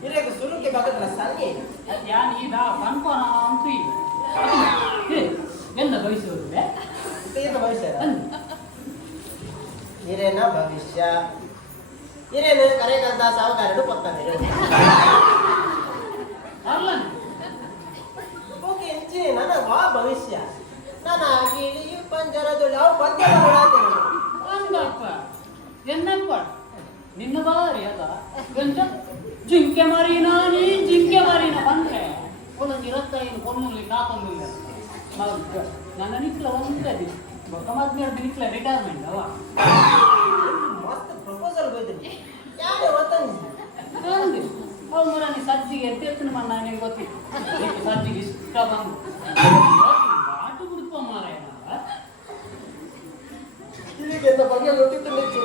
ಇರೇಗ ಸುರುಕೆ ಬಗದ್ರ ಸಂಗೆ ಯಾನ್ ಈಗ ಕನ್ಫರ್ಮ್ ಅಂತು ಎಲ್ಲ ಭವಿಷ್ಯವರು ಏನು ಭವಿಷ್ಯ ಹಿರೇನ ಭವಿಷ್ಯ ಹಿರೇನು ಕರೆಗಂತ ಸಾವುಕಾರರು ಪಕ್ಕಂದಿರು ಅಲ್ಲ ಓಕೆ ಎಂಚಿ ನನ್ನ ವಾ ಭವಿಷ್ಯ ನಾನು ಗಿಳಿ ಪಂಜರದೊಳ್ಳೆ ಅವು ಪದ್ಯ ಮಾಡಾತೇನೆ ಅಂದಪ್ಪ ಎನ್ನಪ್ಪ ನಿನ್ನ ಬಾರಿ ಅದ ಎಂತ ಜಿಂಕೆ ಮಾರಿನ ನೀ ಜಿಂಕೆ ಮಾರಿನ ಬಂದ್ರೆ ಒಂದೊಂದು 25 ಕೊಮ್ಮುಲ್ಲಿ ಕಾಕೊಂದಿಲ್ಲ ನನ್ನ ನಿಕ್ಲ ಒಂದದಿ ಮೊದಲು ನಿಕ್ಲ ರಿಟೈರ್ಮೆಂಟ್ ಅವ ಮಸ್ತ್ ಪ್ರಪೋಸಲ್ ಹೋಯ್ತೀನಿ ಯಾರೇ ಒತ್ತಂದಿ ಅವು ಮರ ಸಜ್ಜಿಗೆ ಎತ್ತೆತ್ತಿನ ಮಣ್ಣ ನನಗೆ ಗೊತ್ತಿತ್ತು ಸಜ್ಜಿಗೆ ಇಷ್ಟ ಬಂದು ಆಟು ಬಿಡ್ಕೊ ಮಾರ ಇಲ್ಲಿಗೆ ಎಂತ ಬಗ್ಗೆ ಗೊತ್ತಿತ್ತು ನಿಚ್ಚು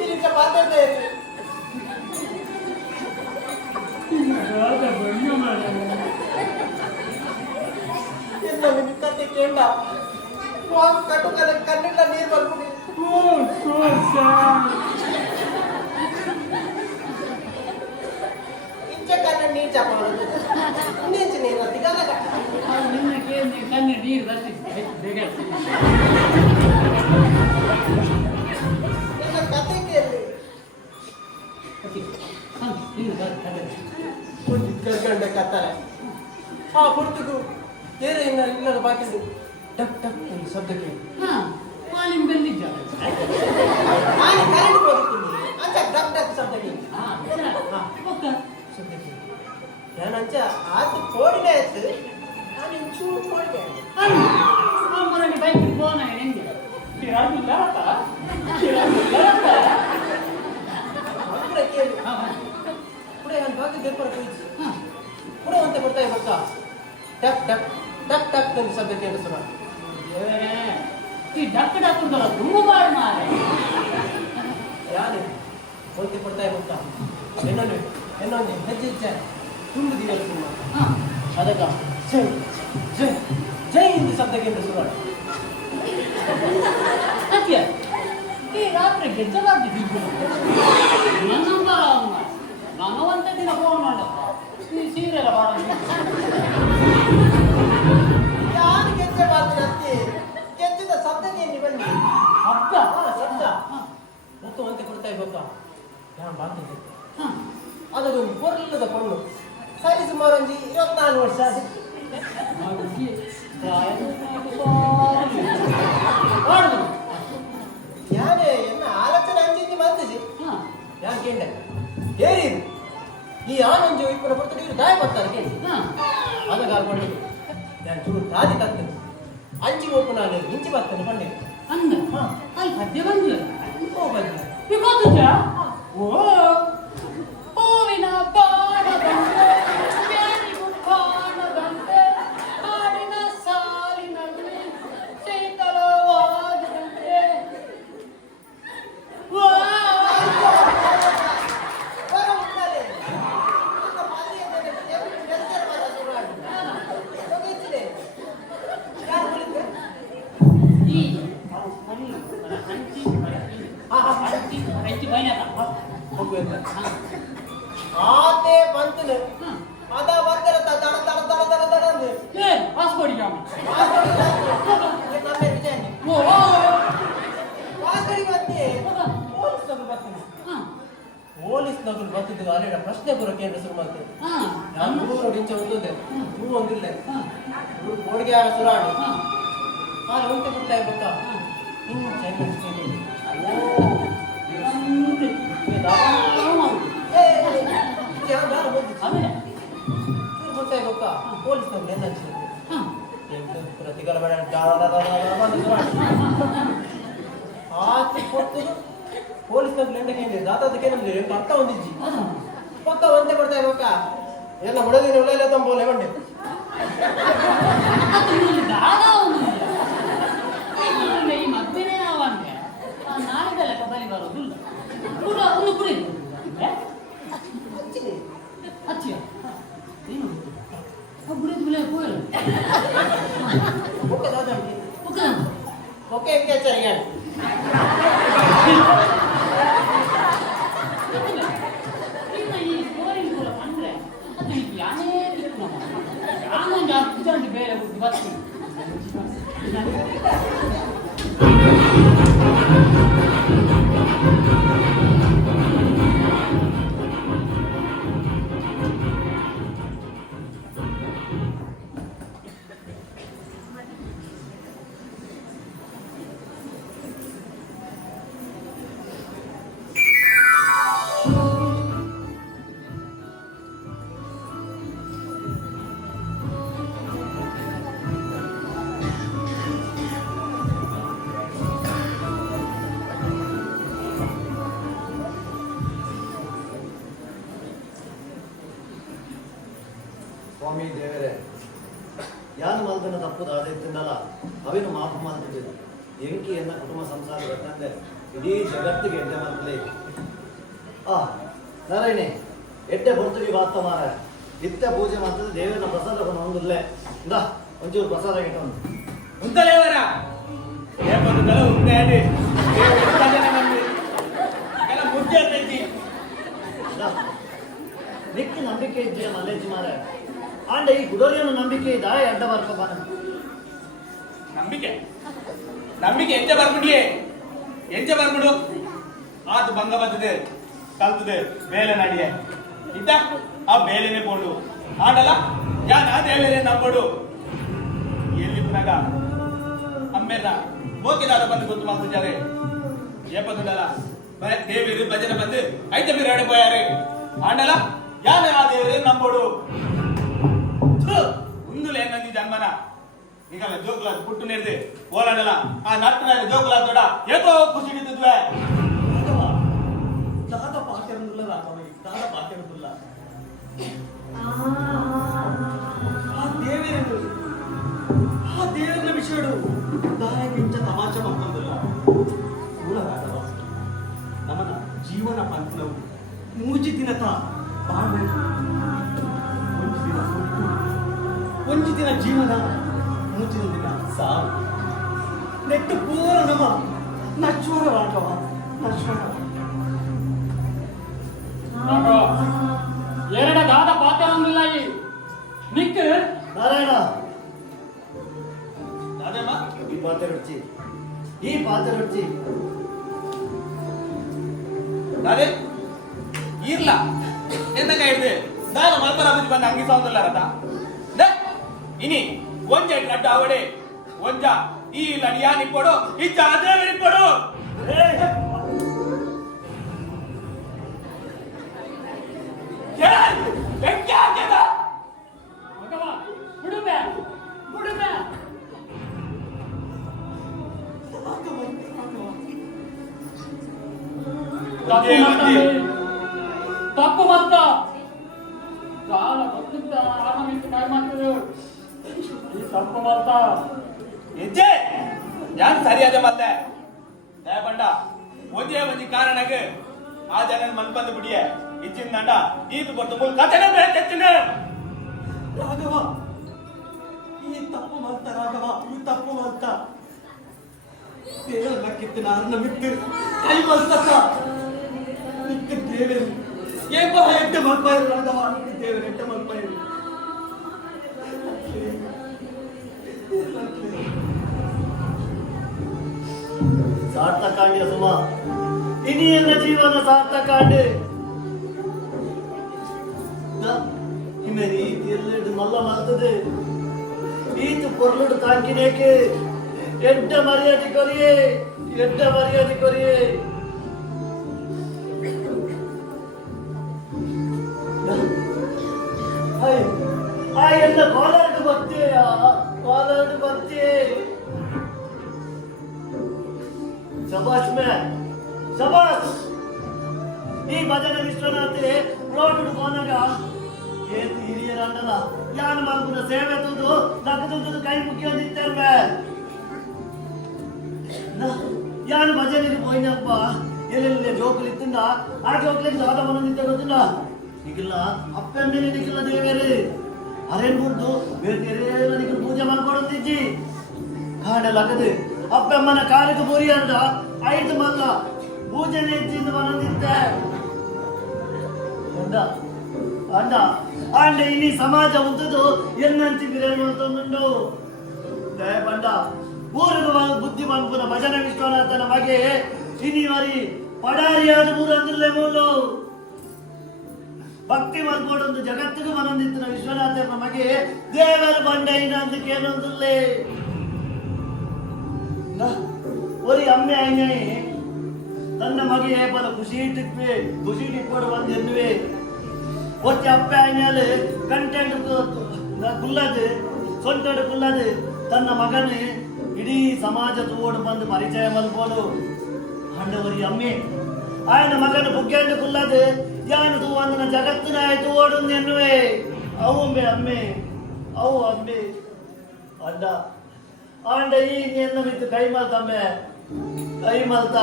ಇಲ್ಲಿಗೆ ಮಾತಾಡ್ತಾ ಇರ್ತೀನಿ ಎಲ್ಲ ನಿನ್ನ ಕತೆ ಕೇಳ ಕಟ್ಟು ಕಣ್ಣಿಲ್ಲ ನೀರು ಬರ್ಬಿಡಿ ಇಂಚೆ ಕಣ್ಣ ನೀರು ಚಾಪ ಇಂಚೆ ನೀರು ತಿಗಾಗ ನಿನ್ನ ಕೇಳಿ ಕಣ್ಣು ನೀರು ಬರ್ತಿತ್ತು ಬೇಗ ಎಲ್ಲ ಕತೆ ಕೇಳಿ ಗರ್ಗಂಡ ಕತ್ತಾರೆ ಹುಡುಗು ಬೇರೆ ಇಲ್ಲದ ಬಾಕಿದ್ದು ಟಕ್ ಟಕ್ ಒಂದು ಶಬ್ದ ಕೇಳಿ ಮಾಲಿನ ಬಂದಿದ್ದ ನಾನು ಕರೆಂಟ್ ಹೋಗುತ್ತೀನಿ ಅಂಚ ಟಕ್ ಟಕ್ ಶಬ್ದ ಕೇಳಿ ಶಬ್ದ ಕೇಳಿ ನಾನಂಚ ಆತು ಕೋಡಿನೇ ಆಯ್ತು ನಾನು ಇಂಚೂರು ಕೋಡಿಗೆ ಮನೆ ಬೈಕ್ ಫೋನ್ ಹೆಂಗೆ ಕೇಳಿಲ್ಲ ಕೇಳಿ ಪುಡೆ ನಾನು ಬಾಕಿ ದೇಪರ ಕುಳಿಸಿ ಪುಡೆ ಅಂತ ಬರ್ತಾ ಇವಾಗ ಟಕ್ ಟಕ್ ಟಕ್ ಟಕ್ ಅಂತ ಶಬ್ದ ಕೇಳಿಸೋಣ ಈ ಡಕ್ ಡಕ್ಕುಂಟಲ್ಲ ತುಂಬ ಬಾರಿ ಮಾರೆ ಯಾರು ಹೋಗಿ ಕೊಡ್ತಾ ಇರುತ್ತಾ ಇನ್ನೊಂದು ಹೆಜ್ಜೆ ಇಚ್ಛೆ ತುಂಬ ದಿವಸ ಅದಕ್ಕ ಜೈ ಜೈ ಜೈ ಎಂದು ಶಬ್ದ ಕೇಳಿಸೋಣ ಸತ್ಯ ಈ ರಾತ್ರಿ ಗೆಜ್ಜಲಾಗ್ತಿದ್ದು ನನ್ನಂಬರ ನಾನು ಒಂದೇ ದಿನ ಫೋನ್ ಮಾಡಪ್ಪ ಈ ಸೀರೆಲ್ಲ ಮಾಡೋದು ಯಾರು ಗೆಜ್ಜೆ ಮಾಡ್ತೀನಿ ಅತ್ತಿ ಗೆಜ್ಜದ ಶಬ್ದಕ್ಕೆ ನೀವು ಬನ್ನಿ ಶಬ್ದ ಶಬ್ದ ಮತ್ತು ಒಂತೆ ಕೊಡ್ತಾ ಇರ್ಬೇಕಾ ನಾನು ಬಾಂತಿದ್ದೆ ಅದೊಂದು பொருளದ பொಣ್ಣು ಸರಿ ಸುಮಾರು ಒಂದು 24 ವರ್ಷ ಯಾನೇ ಎನ್ನ ಆಲೋಚನೆ ಅಂಚಿಂಚಿ ಬಂದಿಸಿ ಯಾರು ಕೇಂಡೆ ಏರಿ ಈ ಆನಂಜು ಇಪ್ಪನ ಬರ್ತದೆ ಇವರು ದಾಯ ಬರ್ತಾರೆ ಕೇಳಿ ಅದಕ್ಕೆ ಹಾಕೊಂಡು ನಾನು ಚೂರು ದಾದಿ ತರ್ತೇನೆ ಅಂಚಿ ಹೋಗು ನಾನು ಇಂಚಿ ಬರ್ತೇನೆ ಬಂಡೆ ಅಂದ ಅಲ್ಲಿ ಪದ್ಯ ಬಂದಿಲ್ಲ ಓ ಬಂದ ಗೊತ್ತ ಓ ಹೂವಿನ ಬಾಣ ಬಂದೆ ಬೇರಿಗೂ ಬಾಣ ಬಂದೆ ಹಾಡಿನ ಸಾಲಿನಲ್ಲಿ ಶೀತಲವಾಗದಂತೆ ಆತೆ ಬಂತನೆ ಅದ ಬಂದರೆ ತಡ ತಡ ತಡ ತಡ ತಡ ಅಂದ್ರೆ ಏ ಪಾಸ್ಪೋರ್ಟ್ ಜಾಮ ನಮ್ಮೆ ವಿಜಯ್ ಓ ವಾಸರಿ ಬಂತೆ ಪೊಲೀಸ್ ನಗರ ಬರ್ತಾನೆ ಪೊಲೀಸ್ ನಗರ ಬಂತಿದ್ದು ಅಲ್ಲಿನ ಪ್ರಶ್ನೆ ಬರೋ ಕೇಂದ್ರ ಶುರು ಮಾಡ್ತೇವೆ ಹಾ ನಾನು ಮೂರು ಇಂಚ ಒಂದೊಂದೆ ಹೂ ಒಂದಿಲ್ಲ ಮೂರು ಕೋಡಿಗೆ ಆಡ ಸುರಾಡು ನಾನು ಉಂಟೆ ಬಿಟ್ಟ ಇರ್ಬೇಕ ಹಿಂಗೆ ಚೆನ್ನ ಪೊಲೀಸ್ ನಗರ ಎಲ್ಲ ಪ್ರತಿಗಳ ಆಚೆ ಕೊಟ್ಟು ಪೊಲೀಸ್ ನಗರ ಎಂದಕ್ಕೆ ದಾತದಕ್ಕೆ ನಮ್ಗೆ ಅರ್ಥ ಹೊಂದಿಜ್ಜಿ ಪಕ್ಕ ಒಂದೇ ಬರ್ತಾ ಇರ್ಬೇಕ ಎಲ್ಲ ಹುಡುಗಿನ ಒಳ್ಳೆ ತಂಬೋಲೆ ಬಂಡೆ ಈ ಮದ್ವೆನೇ ಅವಂಗೆ ನಾಳೆ ಲೆಕ್ಕ ಬಲಿ ಬರೋದಿಲ್ಲ ಒಂದು ಕುಡಿ ಹಚ್ಚಿಯ ಏನು ಬುಡಿ ಬಿಳೆ ಹೋಯಲ್ಲ ಓಕೆ ದಾದ ಓಕೆ ಓಕೆ ಹೆಂಗೆ ಹಚ್ಚಾರ ಈ ಬೋರಿಂಗ್ ಕೂಡ ಅಂದ್ರೆ ಅದು ಯಾನೇ ಯಾನೊಂದು 10 ಜನ ಬೇರೆ ಹುಡುಗಿ ಬರ್ತೀನಿ ಸ್ವಾಮಿ ದೇವರೇ ಯಾನು ಮಲ್ದನ ತಪ್ಪುದು ಆದೈತಿಂದಲ್ಲ ಅವೇನು ಮಾಪು ಮಾಡ್ತಿದ್ದಿಲ್ಲ ಎಂಕಿಯನ್ನ ಕುಟುಂಬ ಸಂಸಾರ ಗೊತ್ತಂದೆ ಇಡೀ ಜಗತ್ತಿಗೆ ಎಡ್ಡೆ ಮಾಡ್ತಲೇ ನಾರಾಯಣಿ ಎಡ್ಡೆ ಬರ್ತೀವಿ ಬಾತ ಮಾರ ಇತ್ತ ಪೂಜೆ ಮಾಡ್ತದೆ ದೇವರನ್ನ ಪ್ರಸಾದ ಹೊಂದಿಲ್ಲೇ ಇಂದ ಒಂಚೂರು ಪ್ರಸಾದ ಇಟ್ಟವನು ಉಂಟಲೇವರ ಏಪಂದಲ ಉಂಟೇಡಿ ಎಲ್ಲ ಮುದ್ದೆ ಅಂತೈತಿ ನಿಕ್ಕೆ ನಂಬಿಕೆ ಇದ್ದೀಯ ಮಲ್ಲೇಜಿ ಮಾರ ಆಂಡ ಈ ಗುಡೋರಿಯನ್ನು ನಂಬಿಕೆ ಇದ್ದ ಅಡ್ಡ ಬರ್ಕೊ ನಂಬಿಕೆ ನಂಬಿಕೆ ಎಂಜ ಬರ್ಬಿಡಿಯೇ ಎಂಜ ಬರ್ಬಿಡು ಆತು ಭಂಗ ಬರ್ತದೆ ಕಲ್ತದೆ ಬೇಲೆ ನಡಿಯೆ ಇದ್ದ ಆ ಬೇಲೆನೆ ಬೋಡು ಆಡಲ್ಲ ಯಾನ ದೇವೇನೆ ನಂಬೋಡು ಎಲ್ಲಿ ಪುನಗ ಅಮ್ಮೆಲ್ಲ ಮೋಕೆದಾರ ಬಂದು ಗೊತ್ತು ಮಾಡ್ತಿದ್ದಾರೆ ಏಪದಲ್ಲ ದೇವೇರು ಭಜನೆ ಬಂದು ಐತ ಬೀರಾಡೆ ಪೋಯಾರೆ ಆಡಲ್ಲ ಯಾನ ಆ ದೇವರೇ ನಂಬೋಡು ಉಂದುಲೆ ನಂದಿ ಜನ್ಮನ ಈಗಲ್ಲ ಜೋಕ್ಲ ಪುಟ್ಟು ನೆರೆದು ಓಲಾಡಲ್ಲ ಆ ನಟ್ಟನ ಜೋಕ್ಲ ದೊಡ್ಡ ಏಕೋ ಖುಷಿ ನಿಂತಿದ್ವೆ ದಾದ ಪಾಠರಂದುಲ್ಲ ರಾಘವ ದಾದ ಪಾಠರಂದುಲ್ಲ ಆ ದೇವರ ವಿಷಯಡು ದಾಯಕಿಂಚ ತಮಾಷ ಮಾಡ್ಕೊಂಡಲ್ಲ ಮೂಲ ರಾಘವ ನಮ್ಮನ ಜೀವನ ಪಂಥನವು ಮೂಜಿ ದಿನತ ಬಾಳ್ಬೇಕು ಒಂದು ದಿನ ಜೀವನ ಮೂಚಿನ ದಿನ ಸಾವು ನೆಟ್ಟು ಪೂರ ನಮ ನಶ್ವರ ರಾಘವ ನಶ್ವರ ಎರಡ ದಾದ ಪಾತ್ರವಂದಿಲ್ಲ ಈ ನಿಕ್ ನಾರಾಯಣ ಅದೇಮ್ಮ ಈ ಪಾತ್ರೆ ರುಚಿ ಅದೇ ಇರ್ಲ ಎಂತ ಹೇಳಿದೆ ನಾನು ಮಲ್ಪರ ಬುದ್ಧಿ ಬಂದ ಅಂಗಿ ಸೌಂದಲ್ಲ ರಥ ಇನಿ ಒಂಜ ಅಡ್ಡ ಅವಡೆ ಒಂಜ ಈ ಲಡಿಯಾ ನಿಪ್ಪಡು ಇಜ್ಜ ಅದೇ ನಿಪ್ಪಡು ಬೆಂಕಿ ಹಾಕ್ಯದ ಮಗವ ಬಿಡುಬೆ ತಪ್ಪು ಮತ್ತ ಕಾಲ ಬದುಕ ಆರಾಮಿಟ್ಟು ಕಾಯಿ ಮಾಡ್ತಿದ್ರು ಈ ತಪ್ಪು ಮತ್ತ ಹೆಜ್ಜೆ ಯಾನ್ ಸರಿಯಾದ ಮತ್ತೆ ದಯಪಂಡ ಒಂದೇ ಒಂಜಿ ಕಾರಣಕ್ಕೆ ಆ ಜನ ಮನ್ಪಂದು ಬಿಡಿಯೆ ಇಚ್ಚಿನ ದಂಡ ಈತು ಬರ್ತು ಮೂಲ ಕಥೆನೇ ಬೇಕಿನ ರಾಘವ ಈ ತಪ್ಪು ಮಾಡ್ತ ರಾಘವ ಈ ತಪ್ಪು ಮಾಡ್ತ ದೇವರ ಕಿತ್ತು ನಾನು ಮಿತ್ತು ಕೈ ಮಲ್ತಕ್ಕ ನಿಕ್ಕ ದೇವರು ಎಡ್ಡೆ ಮಲ್ಪಾಯಿರು ದೇವರ ಎಡ್ಡೆ ಮಲ್ಪಾಯಿರು ಸಾರ್ಥಕಾಂಡ್ಯ ಸುಮ ಇನಿ ಎಲ್ಲ ಜೀವನ ಸಾರ್ಥಕಾಂಡೆ ಹಿಮೆ ರೀತಿ ಎಲ್ಲೆಡು ಮಲ್ಲ ಮಾಡ್ತದೆ ಈತು ಪೊರ್ಲುಡು ತಾಂಕಿನೇಕೆ ಎಡ್ಡ ಮರ್ಯಾದೆ ಕೊರಿಯೇ ಎಡ್ಡ ಮರ್ಯಾದೆ ಕೊರಿಯೇ ಆ ಎಲ್ಲ ಕಾಲರ್ಡ್ ಬರ್ತೀಯ ಕಾಲರ್ಡ್ ಬರ್ತೀಯ ಶಬಾಷ್ ಮೇ ಶಬಾಷ್ ಈ ಭಜನೆ ವಿಶ್ವನಾಥೆ ರೋಡ್ ಹೋನಾಗ ಏತು ಹಿರಿಯರ ಅಂಡಲ ಯಾನ್ ಮಲ್ಪುನ ಸೇವೆ ತುದು ನಗದು ಕೈ ಮುಖ್ಯ ನಿಂತೇವೆ ಯಾನ್ ಭಜನೆಗೆ ಹೋಯ್ನಪ್ಪ ಎಲ್ಲೆಲ್ಲ ಜೋಕುಲಿ ಇತ್ತಿಂದ ಆ ಜೋಕುಲಿಗೆ ದಾದ ಮನ ನಿಂತೆ ಗೊತ್ತಿಲ್ಲ ಈಗಿಲ್ಲ ಅಪ್ಪೆಮ್ಮೆನೆ ನಿಕ್ಕಿಲ್ಲ ದೇವೇರಿ ಅರೇನ್ ಬಿಡ್ದು ಬೇರೆ ನಿಕ್ಕು ಪೂಜೆ ಮಾಡ್ಕೊಡಂತಿಜ್ಜಿ ಕಾಡಲಾಗದೆ ಅಪ್ಪಮ್ಮನ ಕಾಲಿಗೆ ಬುರಿ ಅಂದ 5 ಮಲ್ಲ ಪೂಜೆನೆ ಇಚ್ಚಿಂದ ಮನಂದಿತ್ತೆ ಅಂಡ ಅಂಡ ಇಲ್ಲಿ ಸಮಾಜ ಉಂಟದು ಎನ್ನಂತಿ ಬಿರೇನು ಅಂತಂದುಂಡು ದಯ ಬಂಡ ಊರಿಗೆ ಬುದ್ಧಿ ಮನ್ಪುನ ಭಜನೆ ವಿಶ್ವನಾಥನ ಮಗೆ ಇನಿ ಮರಿ ಪಡಾರಿಯಾದ ಊರು ಅಂದಿಲ್ಲೇ ಮೂಲು ಭಕ್ತಿ ಮಲ್ಪೋಡೊಂದು ಜಗತ್ತಿಗೂ ಮನಂದಿತ್ತಿನ ವಿಶ್ವನಾಥನ ಮಗೆ ದೇವರ ಬಂಡ ಇನ್ನೊಂದಕ್ಕೆ ಏನೊಂದಿಲ್ಲೇ ஒரு அம்மே ஐஞே தன்ன மகி ஏபல ಖುಷಿ ಇಟ್ಕೊಂಡು ಬಂದು ಎನ್ನುವೆ ಒಚ್ಚ ಅಪ್ಪೆ ಐಞಾಲು ಕಂಟೆಂಟ್ ಕುಲ್ಲದು ಸೊಂಟಡು ಕುಲ್ಲದು ತನ್ನ ಮಗನೇ ಇಡೀ ಸಮಾಜ ತೂವೋಡು ಬಂದು ಪರಿಚಯ ಮಲ್ಪೋಡು ಅಂಡವರಿ ಅಮ್ಮೆ ఆయన ಮಗನ ಬುಗ್ಗೆಂಡು ಕುಲ್ಲದು ಯಾನು ತೂವಂದನ ಜಗತ್ತಿನ ತೂವೋಡು ಎನ್ನುವೆ ಅವು ಅಮ್ಮೆ ಅವು ಅಮ್ಮೆ ಅಂಡ ಆಂಡ ಈ ಎನ್ನ ಬಿತ್ತು ಕೈ ಮಲ್ತಮ್ಮೆ ಕೈ ಮಲ್ತ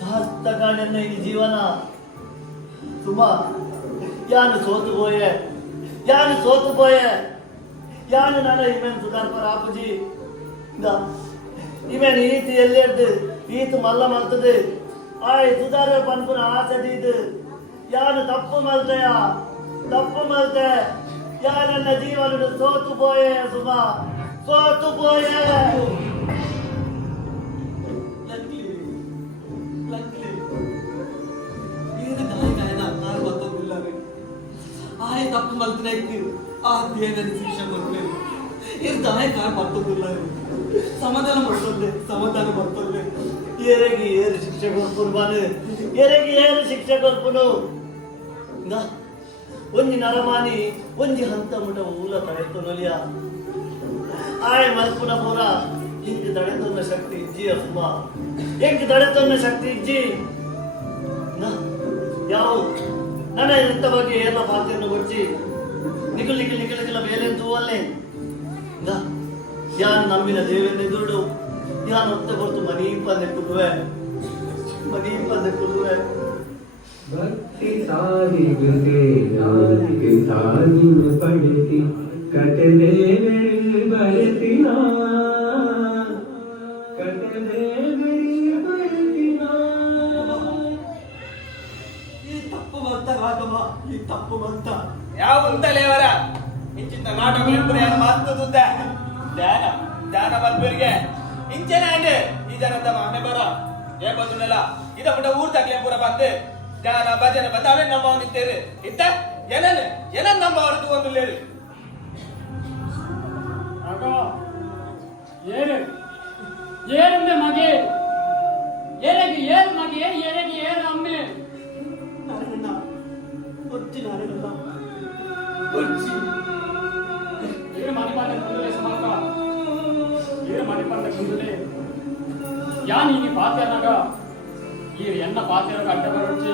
ಸಾರ್ಥ ಕಾಂಡೆನ್ನ ಈ ಜೀವನ ತುಂಬಾ ಯಾನು ಸೋತು ಪೋಯೆ ಯಾನು ನನ್ನ ಇಮೇನ್ ಸುಧಾರ್ಪರ ಆಪುಜಿ ಇಮೇನ್ ಈತು ಎಲ್ಲೆಡ್ದು ಈತು ಮಲ್ಲ ಮಲ್ತದೆ ಆಯ್ ಸುಧಾರ ಪನ್ಪುನ ಆಸೆ ದೀದು ಯಾನು ತಪ್ಪು ಮಲ್ತೆ ಯಾನನ್ನ ಜೀವನ ಸೋತು ಪೋಯೆ ಸುಮಾ ಸೋತು ಪೋಯೆ ಆಯ ತಪ್ಪು ಮಲ್ತನೆ ಆ ದೇವರ ಶಿಕ್ಷೆ ಕೊಡ್ಬೇಕು ಇರ್ದಾಯ ಕಾರ್ ಮತ್ತೊಂದಿಲ್ಲ ಸಮಾಧಾನ ಮಾಡ್ತೊಲ್ಲೆ ಏರೆಗೆ ಏರು ಶಿಕ್ಷೆ ಕೊಡ್ಪುನು ಬಾನು ಏರೆಗೆ ಏರು ಶಿಕ್ಷೆ ಕೊಡ್ಪುನು ಒಂಜಿ ನರಮಾನಿ ಒಂಜಿ ಹಂತ ಮುಟ ಊಲ ತಡೆತು ನೊಲಿಯ ಆಯ ಮಲ್ಪುನ ಪೂರ ಇಂಕ್ ತಡೆತೊನ್ನ ಶಕ್ತಿ ಇಜ್ಜಿ ಅಮ್ಮ ಎಂಕ್ ತಡೆತೊನ್ನ ಶಕ್ತಿ ಇಜ್ಜಿ ಯಾವ ನನ್ನ ಎಂತ ಬಗ್ಗೆ ಏನ ಪಾತ್ರೆಯನ್ನು ಕೊಡ್ಚಿ ನಿಖಿಲ ಬೇಲೆ ತೂವಲ್ಲೇ ಯಾನ್ ನಂಬಿನ ದೇವನ್ನೇ ದುಡ್ಡು ಯಾನ್ ಒತ್ತ ಕೊಡ್ತು ಮನೀಪಂದೆ ಕುಡುವೆ ಭಕ್ತಿ ಸಾರಿಗುತ್ತೆ ನಾಲಿಗೆ ತಾಗಿನ ಪಡೆತಿ ಕಟಲೆ ಬರೆತಿನ ಈ ತಪ್ಪು ಬಂತ ಯಾವ ಅಂತಲೇ ಅವರ ಇಂಚಿನ ನಾಟಕ ಮಾತುದ ಧ್ಯಾನ ಬರ್ಬರಿಗೆ ಇಂಚನೆ ಅಂಡೆ ಈ ಜನದ ಮನೆ ಬರ ಏ ಬಂದುನೆಲ್ಲ ಇದ ಬಿಟ್ಟ ಊರ್ ತಗ್ಲೆ ಪೂರ ಬಂದೆ ಧ್ಯಾನ ಭಜನೆ ಬತಾವೆ ನಮ್ಮ ನಿಂತೇರಿ ಇತ್ತ ಏನನ್ ನಮ್ಮ ಅವರದು ಒಂದು ಲೇರಿ ಏರಮ್ಮೆ ಮಗೆ ಏರಗೆ ಏರು ಮಗೆ ಏರಗೆ ಏರು ಅಮ್ಮೆ ನಾರಾಯಣ ಒಚ್ಚಿ ನಾರಾಯಣ ಒಚ್ಚಿ ಏರು ಮಣಿಪಾಂಡ ಕುಂದುಲೆ ಸುಮಾಕ ಏರು ಮಣಿಪಾಂಡ ಕುಂದುಲೆ ಯಾನ್ ಈ ಪಾತ್ಯನಾಗ ಈ ಎನ್ನ ಪಾತ್ಯನಾಗ ಅಡ್ಡ ಬರೊಚ್ಚಿ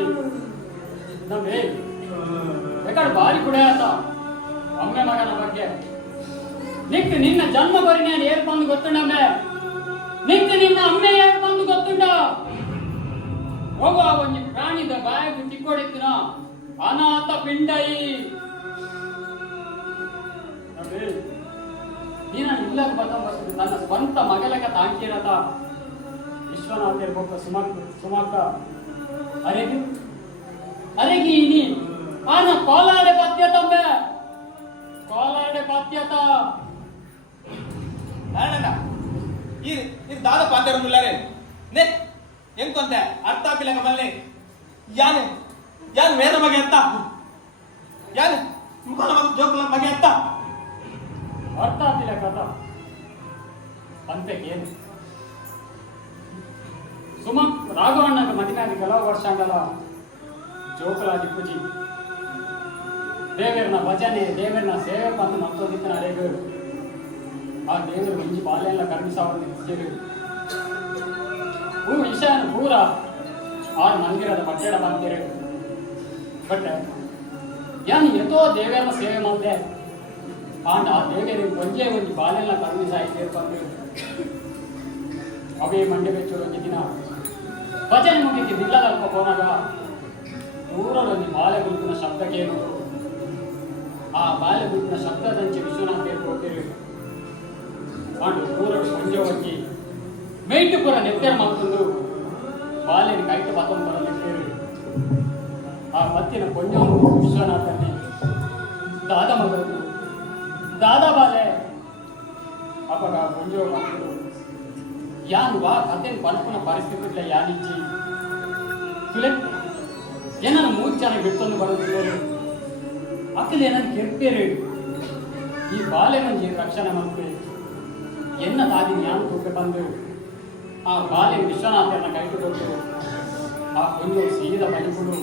ನಮ್ಮೆ ಎಕಡೆ ಬಾರಿ ಕುಡಿಯಾತ ಅಮ್ಮೆ ಮಗನ ಬಗ್ಗೆ ನಿಕ್ ನಿನ್ನ ಜನ್ಮ ಬರಿ ನಾನು ಏರ್ಪಂದು ಗೊತ್ತುಂಡಮ್ಮೆ ನಿಕ್ ನಿನ್ನ ಅಮ್ಮೆ ಏರ್ಪಂದು ಗೊತ್ತುಂಡ ಹೋಗುವ ಒಂದು ಪ್ರಾಣಿದ ಬಾಯಿಗೆ ತಿಕ್ಕೊಡಿತ್ತಿನ ಅನಾಥ ಪಿಂಡೈ ನೀನ ಇಲ್ಲ ಬರ್ತದೆ ನನ್ನ ಸ್ವಂತ ಮಗಲಗ ತಾಂಕಿರತ ವಿಶ್ವನಾಥ ಇರ್ಬೇಕು ಸುಮಕ್ಕ ಅರೆ ಅರೆಗೀನಿ ಆನ ಕೋಲಾಡೆ ಪತ್ಯತಂಬೆ ಕೋಲಾಡೆ ಪತ್ಯತ ನಾನಣ್ಣ ಇದು ದಾದ ಪಾತ್ರ ಮುಲ್ಲಾರೆ ನೆ ಎಂಕೊಂತೆ ಅರ್ಥ ಆಗ್ಲಿಲ್ಲ ಬಲ್ಲೆ ಯಾನು ಯಾನು ವೇದ ಮಗೆ ಅಂತ ಯಾನು ಮುಖನ ಮತ್ತು ಜೋಕುಲ ಮಗೆ ಅಂತ ಅರ್ಥ ಆಗ್ತಿಲ್ಲ ಕಥ ಅಂತೆಗೇನು ಸುಮ ರಾಘವಣ್ಣಗೆ ಮದಿನಾಗಿ ಕೆಲವು ವರ್ಷ ಅಂಗಲ ಜೋಕಲಾದಿ ಪೂಜಿ ದೇವರನ ಭಜನೆ ದೇವರನ ಸೇವೆ ಬಂದು ಮತ್ತೊಂದಿತ್ತಿನ ಅರೆಗೂ ಆ ದೇವರು ಮುಂಚೆ ಬಾಲ್ಯೆಲ್ಲ ಕರ್ಮಿಸಾವರ್ತಿರು ಹೂ ವಿಷಯನ ಪೂರ ಆರು ಮಂದಿರದ ಬಟ್ಟೆಡ ಬಂದಿರು ಬಟ್ ಯಾನು ಎತ್ತೋ ದೇವರನ ಸೇವೆ ಮಾಡಿದೆ ಆಂಡ ಆ ದೇವರಿಗೆ ಒಂಜೇ ಒಂದು ಬಾಲ್ಯೆಲ್ಲ ಕರ್ಮಿಸಾಯ್ತು ಬಂದು ಅವೇ ಮಂಡೆ ಬೆಚ್ಚು ಒಂದು ದಿನ ಭಜನೆ ಮುಗಿಗೆ ನಿಲ್ಲದಲ್ಪ ಹೋನಾಗ ದೂರದಲ್ಲಿ ಬಾಲೆ ಗುರುತಿನ ಶಬ್ದ ಕೇಳುವುದು ಆ ಬಾಲೆ ಗುರುತಿನ ಶಬ್ದದಂಚೆ ವಿಶ್ವನಾಥ ಹೋಗ್ತಿರು ಮಾಡು ದೂರಡು ಸಂಜೆ ಹೋಗಿ ಮೇಯ್ಟು ಪುರ ನೆತ್ತೆರ ಮಾಡ್ಕೊಂಡು ಬಾಲೆನ ಕೈಟ ಬತ್ತೊಂದು ಬರಲಿದ್ದೇರು ಆ ಬತ್ತಿನ ಕೊಂಜವನ್ನು ವಿಶ್ವನಾಥನ್ನೇ ದಾದ ಮಗದು ದಾದ ಬಾಲೆ ಅವಾಗ ಕೊಂಜೋ ಮಕ್ಕಳು ಯಾನು ವಾ ಕಥೆನ ಪನ್ಪುನ ಪರಿಸ್ಥಿತಿ ಯಾನಿಚ್ಚಿ ತುಲೆ ಏನನ್ನು 3 ಜನ ಬಿಟ್ಟೊಂದು ಬರೋದಿಲ್ಲ ಅಕ್ಕಲ್ಲಿ ಏನನ್ನು ಕೆರ್ಪೇರು ಈ ಬಾಲೆ ಮಂಜಿ ರಕ್ಷಣೆ ಮಾಡ್ತೆ ಎನ್ನ ತಾದಿನ ಯಾನು ತೂಕ ಬಂದು ಆ ಬಾಲೆ ವಿಶ್ವನಾಥನ ಕೈಟುಕೊಟ್ಟು ಆ ಕೊಂಜು ಸೀದ ಬಲಿಪುಡು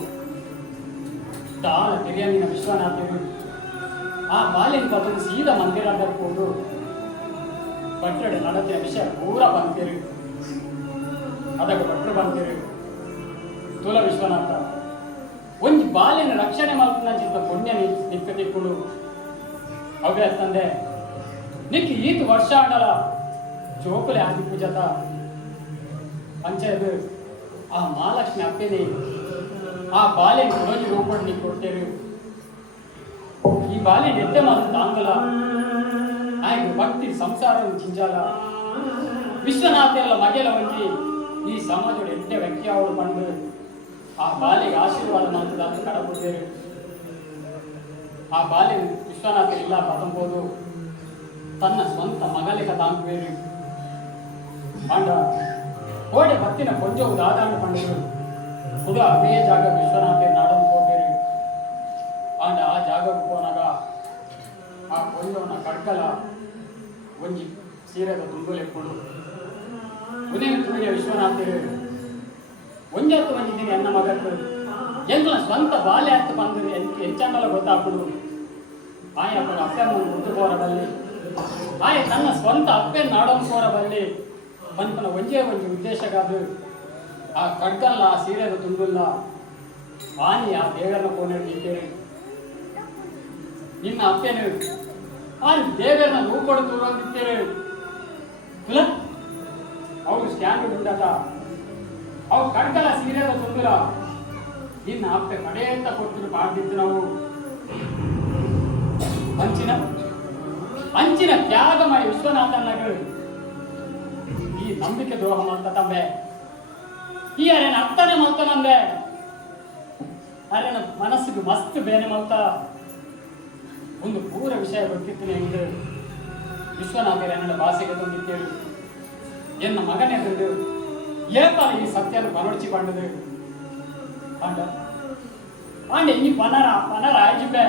ದಾಳ ತೆರೆಯಲಿನ ವಿಶ್ವನಾಥರು ಆ ಬಾಲೆನ ಬದಲು ಸೀದ ಮಂದಿರ ಬರ್ಕೊಂಡು ಭಟ್ರಡೆ ನಡೆದ ವಿಷಯ ಪೂರ ಬಂತೀರಿ ಅದಕ್ಕೆ ಭಟ್ರು ಬಂತೀರಿ ತುಲ ವಿಶ್ವನಾಥ ಒಂದು ಬಾಲಿನ ರಕ್ಷಣೆ ಮಾಡ್ತಾನ ಚಿತ್ತ ಪುಣ್ಯ ನಿಕ್ಕ ತಿಕ್ಕುಳು ಅವೇ ತಂದೆ ನಿಕ್ಕಿ ಈತ ವರ್ಷ ಆಡಲ ಜೋಕುಲೆ ಆದಿ ಪೂಜತ ಪಂಚಾಯತ್ ಆ ಮಹಾಲಕ್ಷ್ಮಿ ಅಪ್ಪೇನೆ ಆ ಬಾಲಿನ ರೋಜಿ ರೂಪಡ್ ನೀ ಕೊಡ್ತೇವೆ ಈ ಬಾಲಿ ನೆಟ್ಟೆ ಮಾತು ತಾಂಗಲ ಆಯ್ತು ಭಕ್ತಿ ಸಂಸಾರ ಚಿಂಜಾಲ ವಿಶ್ವನಾಥೆಲ್ಲ ಮಗೆಲ ಒಂಜಿ ಈ ಸಮಾಜದ ಎಡ್ಡೆ ವ್ಯಕ್ತಿ ಅವಳು ಬಂದು ಆ ಬಾಲಿಗೆ ಆಶೀರ್ವಾದ ಮಾಡ್ತದ ಅಂತ ಕಡಬಿಡ್ತೇವೆ ಆ ಬಾಲಿ ವಿಶ್ವನಾಥ ಇಲ್ಲ ಪತಂಬೋದು ತನ್ನ ಸ್ವಂತ ಮಗಲಿಗ ತಾಂಬೇರು ಆಂಡ ಕೋಡೆ ಭಕ್ತಿನ ಕೊಂಜವು ದಾದಾಂಡ ಪಂಡಿರು ಖುದ ಅದೇ ಜಾಗ ವಿಶ್ವನಾಥ ನಾಡನ್ನು ಹೋಗೇರು ಆಂಡ ಆ ಜಾಗಕ್ಕೆ ಹೋನಾಗ ಆ ಕೊಂಜವನ ಕಡ್ಕಲ ಒಂಜಿ ಸೀರೆದ ತುಂಬಲೆಕ್ಕೊಂಡು ಉದಯ ತುಳಿಯ ವಿಶ್ವನಾಥರು ಒಂಜತ್ತು ಬಂದಿದ್ದೀನಿ ಎನ್ನ ಮಗತ್ತು ಎಲ್ಲ ಸ್ವಂತ ಬಾಲ್ಯ ಹತ್ತು ಬಂದು ಹೆಚ್ಚಂಗಲ ಗೊತ್ತಾಗ್ಬಿಡು ಆಯ ಅಪ್ಪನ ಅಪ್ಪನ ಮುಟ್ಟುಕೋರ ಬಲ್ಲಿ ಆಯ ತನ್ನ ಸ್ವಂತ ಅಪ್ಪನ ನಾಡೋಕೋರ ಬಲ್ಲಿ ಬಂದನ ಒಂಜೇ ಒಂಜಿ ಉದ್ದೇಶಗಾದು ಆ ಕಡ್ಕಲ್ಲ ಆ ಸೀರೆದ ತುಂಬಲ್ಲ ಆನಿ ಆ ದೇವರನ್ನ ಕೋಣೆ ನಿಂತೇರಿ ನಿನ್ನ ಅಪ್ಪೇನು ಆ ದೇವರನ್ನ ನೂಕೊಡು ತೂರಂದಿತ್ತೇರು ತುಲ ಅವ್ರು ಸ್ಟ್ಯಾಂಡ್ ಉಂಟಾಟ ಅವು ಕಡ್ಕಲ ಸೀರೆದ ತುಂಬಿರ ನಿನ್ನ ಅಪ್ಪೆ ಕಡೆ ಅಂತ ಕೊಟ್ಟು ಮಾಡ್ತಿದ್ದು ನಾವು ಅಂಚಿನ ತ್ಯಾಗಮಯ ವಿಶ್ವನಾಥನಗಳು ಈ ನಂಬಿಕೆ ದ್ರೋಹ ಮಾಡ್ತ ತಂಬೆ ಈ ಅರೆನ ಅರ್ಥನೆ ಮಾಡ್ತಾನಂದೆ ಅರೆನ ಮನಸ್ಸಿಗೆ ಮಸ್ತ್ ಬೇನೆ ಮಾಡ್ತಾ ಒಂದು ಪೂರ ವಿಷಯ ಗೊತ್ತಿತ್ತು ಎಂದು ವಿಶ್ವನಾಥರ ನನ್ನ ಭಾಷೆಗೆ ತಂದಿದ್ದೇವೆ ಎನ್ನ ಮಗನೇ ತಂದು ಏಪಾಲ ಈ ಸತ್ಯನ ಪನೊಡ್ಚಿ ಪಂಡದು ಆಂಡ ಆಂಡ ಈ ಪನರ ಆಯ್ಜಿಬೆ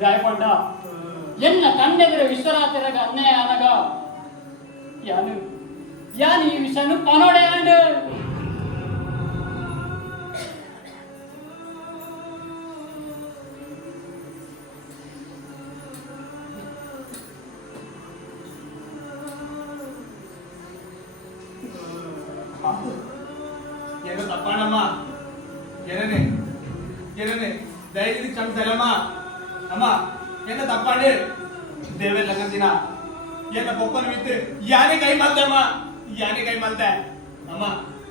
ಗಾಯಪಂಡ ಎನ್ನ ಕಂಡೆದ್ರೆ ವಿಶ್ವನಾಥರಾಗ ಅನ್ಯಾಯ ಆನಗ ಯಾನು ಈ ವಿಷಯನು ಪನೋಡೆ ಆಂಡ என்ன தப்பானம்மா என்னனே என்னனே தைரியதி ಚಂದಲಮ್ಮ ಅಮ್ಮ என்ன தப்பானே ದೇವೆ ಲಗಂದಿನ என்ன ಪೊಪ್ಪನ ವಿತ್ ಯಾನೆ ಕೈ ಮಲ್ದಮ್ಮ ಯಾನೆ ಕೈ ಮಲ್ದ ಅಮ್ಮ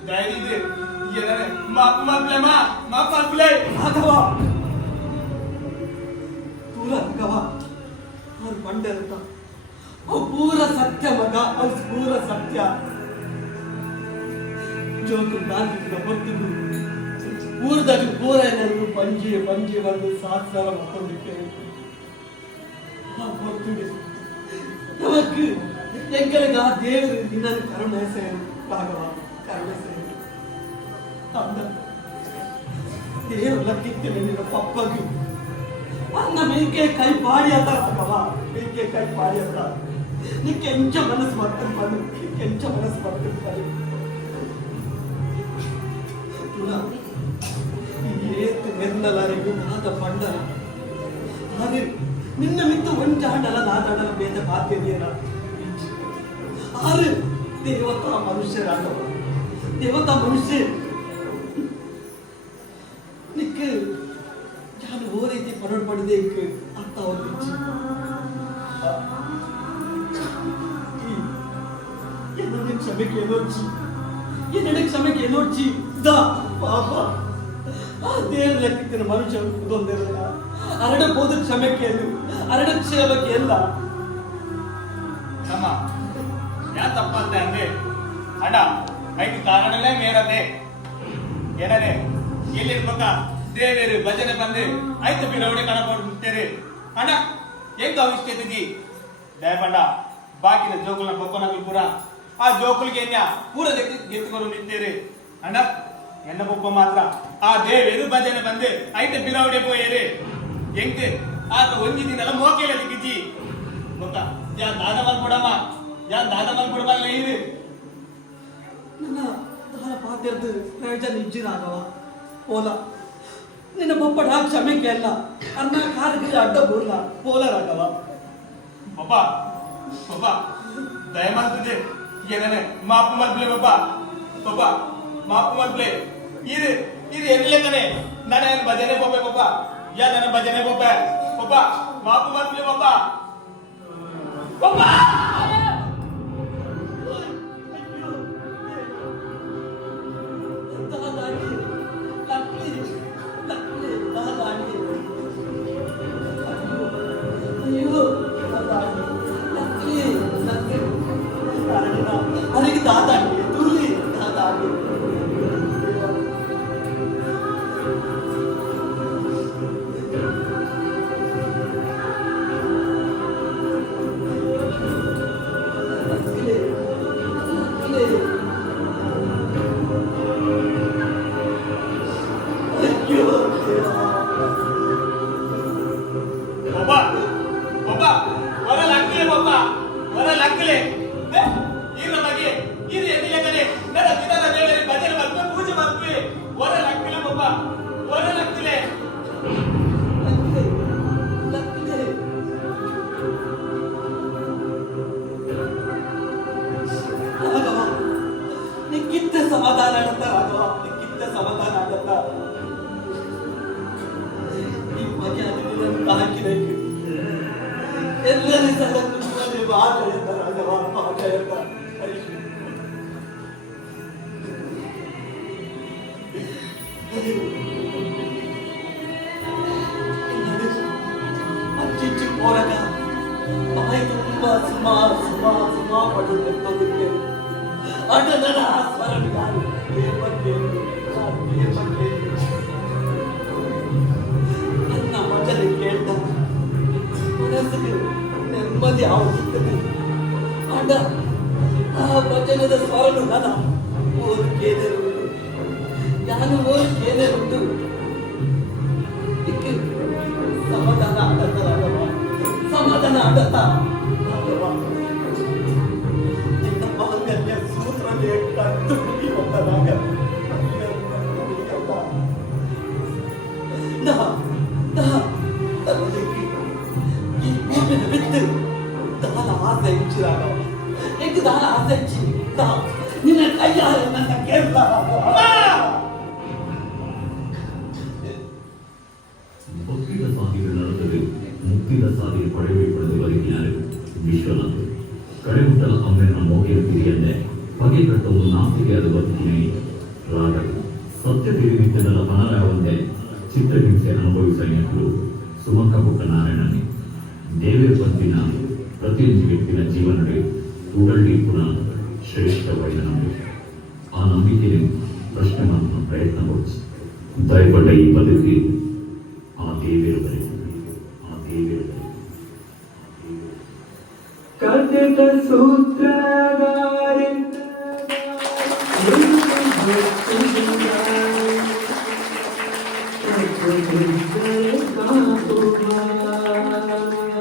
ಧೈರ್ಯದಿ ಏನನೆ ಮಾಪ್ಲಮ್ಮ ಮಾಪ್ಲೇ ರಾಘವ ತೂಲ ರಾಘವ ಅವ್ರು ಬಂಡರಂತ ಅವು ಪೂರ ಸತ್ಯ ಮಗ ಅದು ಪೂರ ಸತ್ಯ ಜೋಕು ದಾಂತಿನ ಬರ್ತಿದ್ದು ಊರ್ದಾಗ ಪೂರೈನರು ಪಂಜಿ ಪಂಜಿ ಬಂದು ಸಾತ್ಸಾರ ಮಕ್ಕೊಂಡಿದ್ದೆ நமக்கு எங்களுக்கு ஆ தேவர் இன்னொரு கருணை செய்யணும் ராகவா கருணை செய்யணும் அந்த தேவர்ல கிட்ட வெளியில பப்பகு அந்த மீக்கே கை பாடியாத ராகவா மீக்கே கை பாடியாத நீ கெஞ்ச மனசு மட்டும் பண்ணு கெஞ்ச மனசு மட்டும் பண்ணு ಏತು ಮೆಲ್ಲಲಾರಿಗೂ ನಾದ ಪಂಡಲ ಆದರೆ ನಿನ್ನ ಮಿತ್ತು ಒಂಚಾಂಡಲ ನಾದಾಡಲ ಬೇದ ಬಾಧ್ಯತೆಯಲ್ಲ ಆರು ದೇವತಾ ಮನುಷ್ಯರಾಗವ ದೇವತಾ ಮನುಷ್ಯ ನಿಕ್ಕೆ ನಾನು ಓ ರೀತಿ ಪಡೋಡ್ಪಡದೆ ಅರ್ಥ ಹೋಗಿಚ್ಚಿ என்னுடைய ಕ್ಷಮೆಗೆ ಏನೋಚ್ಚಿ என்னுடைய ಕ್ಷಮೆಗೆ ಏನೋಚ್ಚಿ ದಾ ಪಾಪ ಆ ದೇವ್ರ ಲೆಕ್ಕತ್ತಿನ ಮನುಷ್ಯ ಇದೊಂದಿರಲ್ಲ ಅರಡ ಹೋದ ಕ್ಷಮೆಗೆ ಅರಡ ಕ್ಷೇಮಕ್ಕೆ ಎಲ್ಲ ನಮ್ಮ ಯಾ ತಪ್ಪಂತ ಅಂದೆ ಅಣ್ಣ ಐದು ಕಾರಣಗಳೇ ಮೇರದೆ ಏನರೆ ಎಲ್ಲಿರ್ಬೇಕ ದೇವೇರು ಭಜನೆ ಬಂದು ಆಯ್ತು ಬಿರವಡೆ ಕಣಕೊಡ್ತೇವೆ ಅಣ್ಣ ಹೆಂಗ ಅವಿಷ್ಕತೆಗಿ ದಯಪಂಡ ಬಾಕಿನ ಜೋಕುಲ್ನ ಬೊಕ್ಕನಗಳು ಪೂರ ಆ ಜೋಕುಲ್ಗೆ ಪೂರ ಗೆತ್ತುಕೊಂಡು ನಿಂತೇರಿ ಅಣ್ಣ ಎನ್ನ ಬೊಕ್ಕ ಮಾತ್ರ ಆ ದೇವೇರು ಭಜನೆ ಬಂದು ಆಯ್ತು ಬಿರವಡೆ ಪೋಯೇರಿ ಹೆಂಗೆ ಆತ ಒಂಜಿ ದಿನ ಮೋಕೆಲ್ಲ ದಿಕ್ಕಿಜಿ ಬೊಕ್ಕ ಯಾ ದಾದ ಮಲ್ಕೊಡಮ್ಮ ಯಾ ದಾದ ಮಲ್ಕೊಡಬಲ್ಲ ಇರು ನನ್ನ ದಾರ ಪಾತ್ಯದ ಪ್ರಯೋಜನ ಇಜ್ಜಿರಾಗವ ಪೋಲ ನಿನ್ನ ಬೊಪ್ಪಡ ಕ್ಷಮೆಗೆ ಅಲ್ಲ ಅನ್ನ ಕಾರ್ಗೆ ಅಡ್ಡ ಬೋರ್ಲ ಪೋಲರಾಗವ ಬೊಬ್ಬ ಬೊಬ್ಬ ದಯಮಾಡ್ತಿದ್ದೆ ಏನನೆ ಮಾಪು ಮಲ್ಪ್ಲೆ ಬೊಬ್ಬ ಬೊಬ್ಬ ಮಾಪು ಮಲ್ಪ್ಲೆ ಇರು ಇರು ಎನ್ಲೆ ಕನೆ ನಾನು ಏನು ಭಜನೆ ಬೊಬ್ಬೆ ಬೊಬ್ಬ ಯಾ ನನ್ನ ಭಜನೆ ಬೊಬ್ಬೆ ಬೊಬ್ಬ ಮಾಪು ಮಲ್ಪ್ಲೆ ಬೊಬ್ಬ ಬೊಬ್ಬ ಅದಕ್ಕೆ ದಾದಾಡಿ ತುರ್ಲಿ ದಾದಾಡಿ ಬೊಬ್ಬ ಬೊಬ್ಬ ಹೊರ ಲಕ್ಕಲೆ ಬೊಬ್ಬ ಹೊರ ಲಕ್ಕಲೆ ಇರ ಮಗೆ ಇರು ಎನ್ನಿಲೆ ಕನೆ ನನ್ನ ದಿನದ ದೇವರ ಭಜನೆ ಮಲ್ಪೆ ಪೂಜೆ ಮಲ್ಪೆ ಹೊರ ಲಕ್ಕಲೆ ಬೊಬ್ಬ ಹೊರ ಲಕ್ಕಲೆ ನಿಕ್ಕಿತ್ತ ಸಮಾಧಾನ ಆಗತ್ತ ರಾಘವ ನಿಕ್ಕಿತ್ತ ಸಮಾಧಾನ ಆಗತ್ತ ಈ ಬಗ್ಗೆ ಹಾಕಿಬೇಕು ಎಲ್ಲರೂ ಸಹ ನಿಮ್ಮಲ್ಲಿ ಭಾಗವತ ರಾಘವ ಭಾಗವತ ಅಚ್ಚಿಚ್ಚಿ ಹೋರಾಟ ಬಾಯಿ ತುಂಬ ಸುಮಾ ಪಡುತ್ತೆ ಅಣ್ಣನ ಸ್ಮರಣೆಗಾರು ನನ್ನ ಮಜಲೆ ಕೇಳ್ದ ಮನಸ್ಸಿಗೆ ನೆಮ್ಮದಿ ಆಗುತ್ತದೆ ಅಣ್ಣ ಆ ಭಜನದ ಸ್ವರನು ನನ್ನ ಓರು ಕೇಳಿರುವುದು ನಾನು ಓರು ಕೇಳಿರುವುದು ಇದಕ್ಕೆ ಸಮಾಧಾನ ಆಗತ್ತ ರಾಘವ ಸಮಾಧಾನ ಆಗತ್ತ ರಾಘವ ನಿನ್ನ ಮಾಂಗಲ್ಯ ಸೂತ್ರನೇ ಕಟ್ಟು ಹೋಗಲಾಗ ಈ ಭೂಮಿನ ಬಿಟ್ಟು ದಾನ ಆಸೆ ಇಚ್ಚಿರಾಗ ಹೆಂಗೆ ದಾನ ಆಸೆ ಇಚ್ಚಿ ನಿನ್ನ ಕೈಯಾರ ನನ್ನ ಕೇಳ ಭಕ್ತಿಯ ಸಾಧಿಗಳು ನಡೆದರೆ ಮುಕ್ತಿಯ ಸಾಧಿಗೆ ಪಡೆಯಬೇಕೆಂದು ಬರೆದಿದ್ದಾರೆ ವಿಶ್ವನಾಥ್ ಕಡೆಮುಟ್ಟಲ ಅಮ್ಮೆನ ಮೋಗೆಯ ತಿರಿಯನ್ನೇ ಬಗೆ ಕಟ್ಟುವುದು ನಾಸ್ತಿಗೆಯಾದ ಬದುಕಿನೇ ರಾಗ ಸತ್ಯ ತಿರುಗಿದ್ದೆಲ್ಲ ಮನರಾವಂತೆ ಚಿತ್ರಹಿಂಸೆ ಅನುಭವಿಸಲು ಸುಮಕ್ಕ ಪುಟ್ಟ ನಾರಾಯಣನೇ ದೇವರ ಬಂದಿನ ಪ್ರತಿಯೊಂದು ವ್ಯಕ್ತಿಯ ಜೀವನವೇ ಉಡಲ್ಡಿಪ್ಪುನ ಶ್ರೇಷ್ಠವಾದ ನಂಬಿಕೆ ಆ ನಂಬಿಕೆಯಲ್ಲಿ ಪ್ರಶ್ನೆ ಮಾಡುವ ಪ್ರಯತ್ನ ಕೊಡಿಸಿ ಭಯಪಟ್ಟ ಈ ಬದುಕು ಆ ದೇವಿರುವರೆ ಕಥಿತ ಸೂತ್ರಧಾರಿ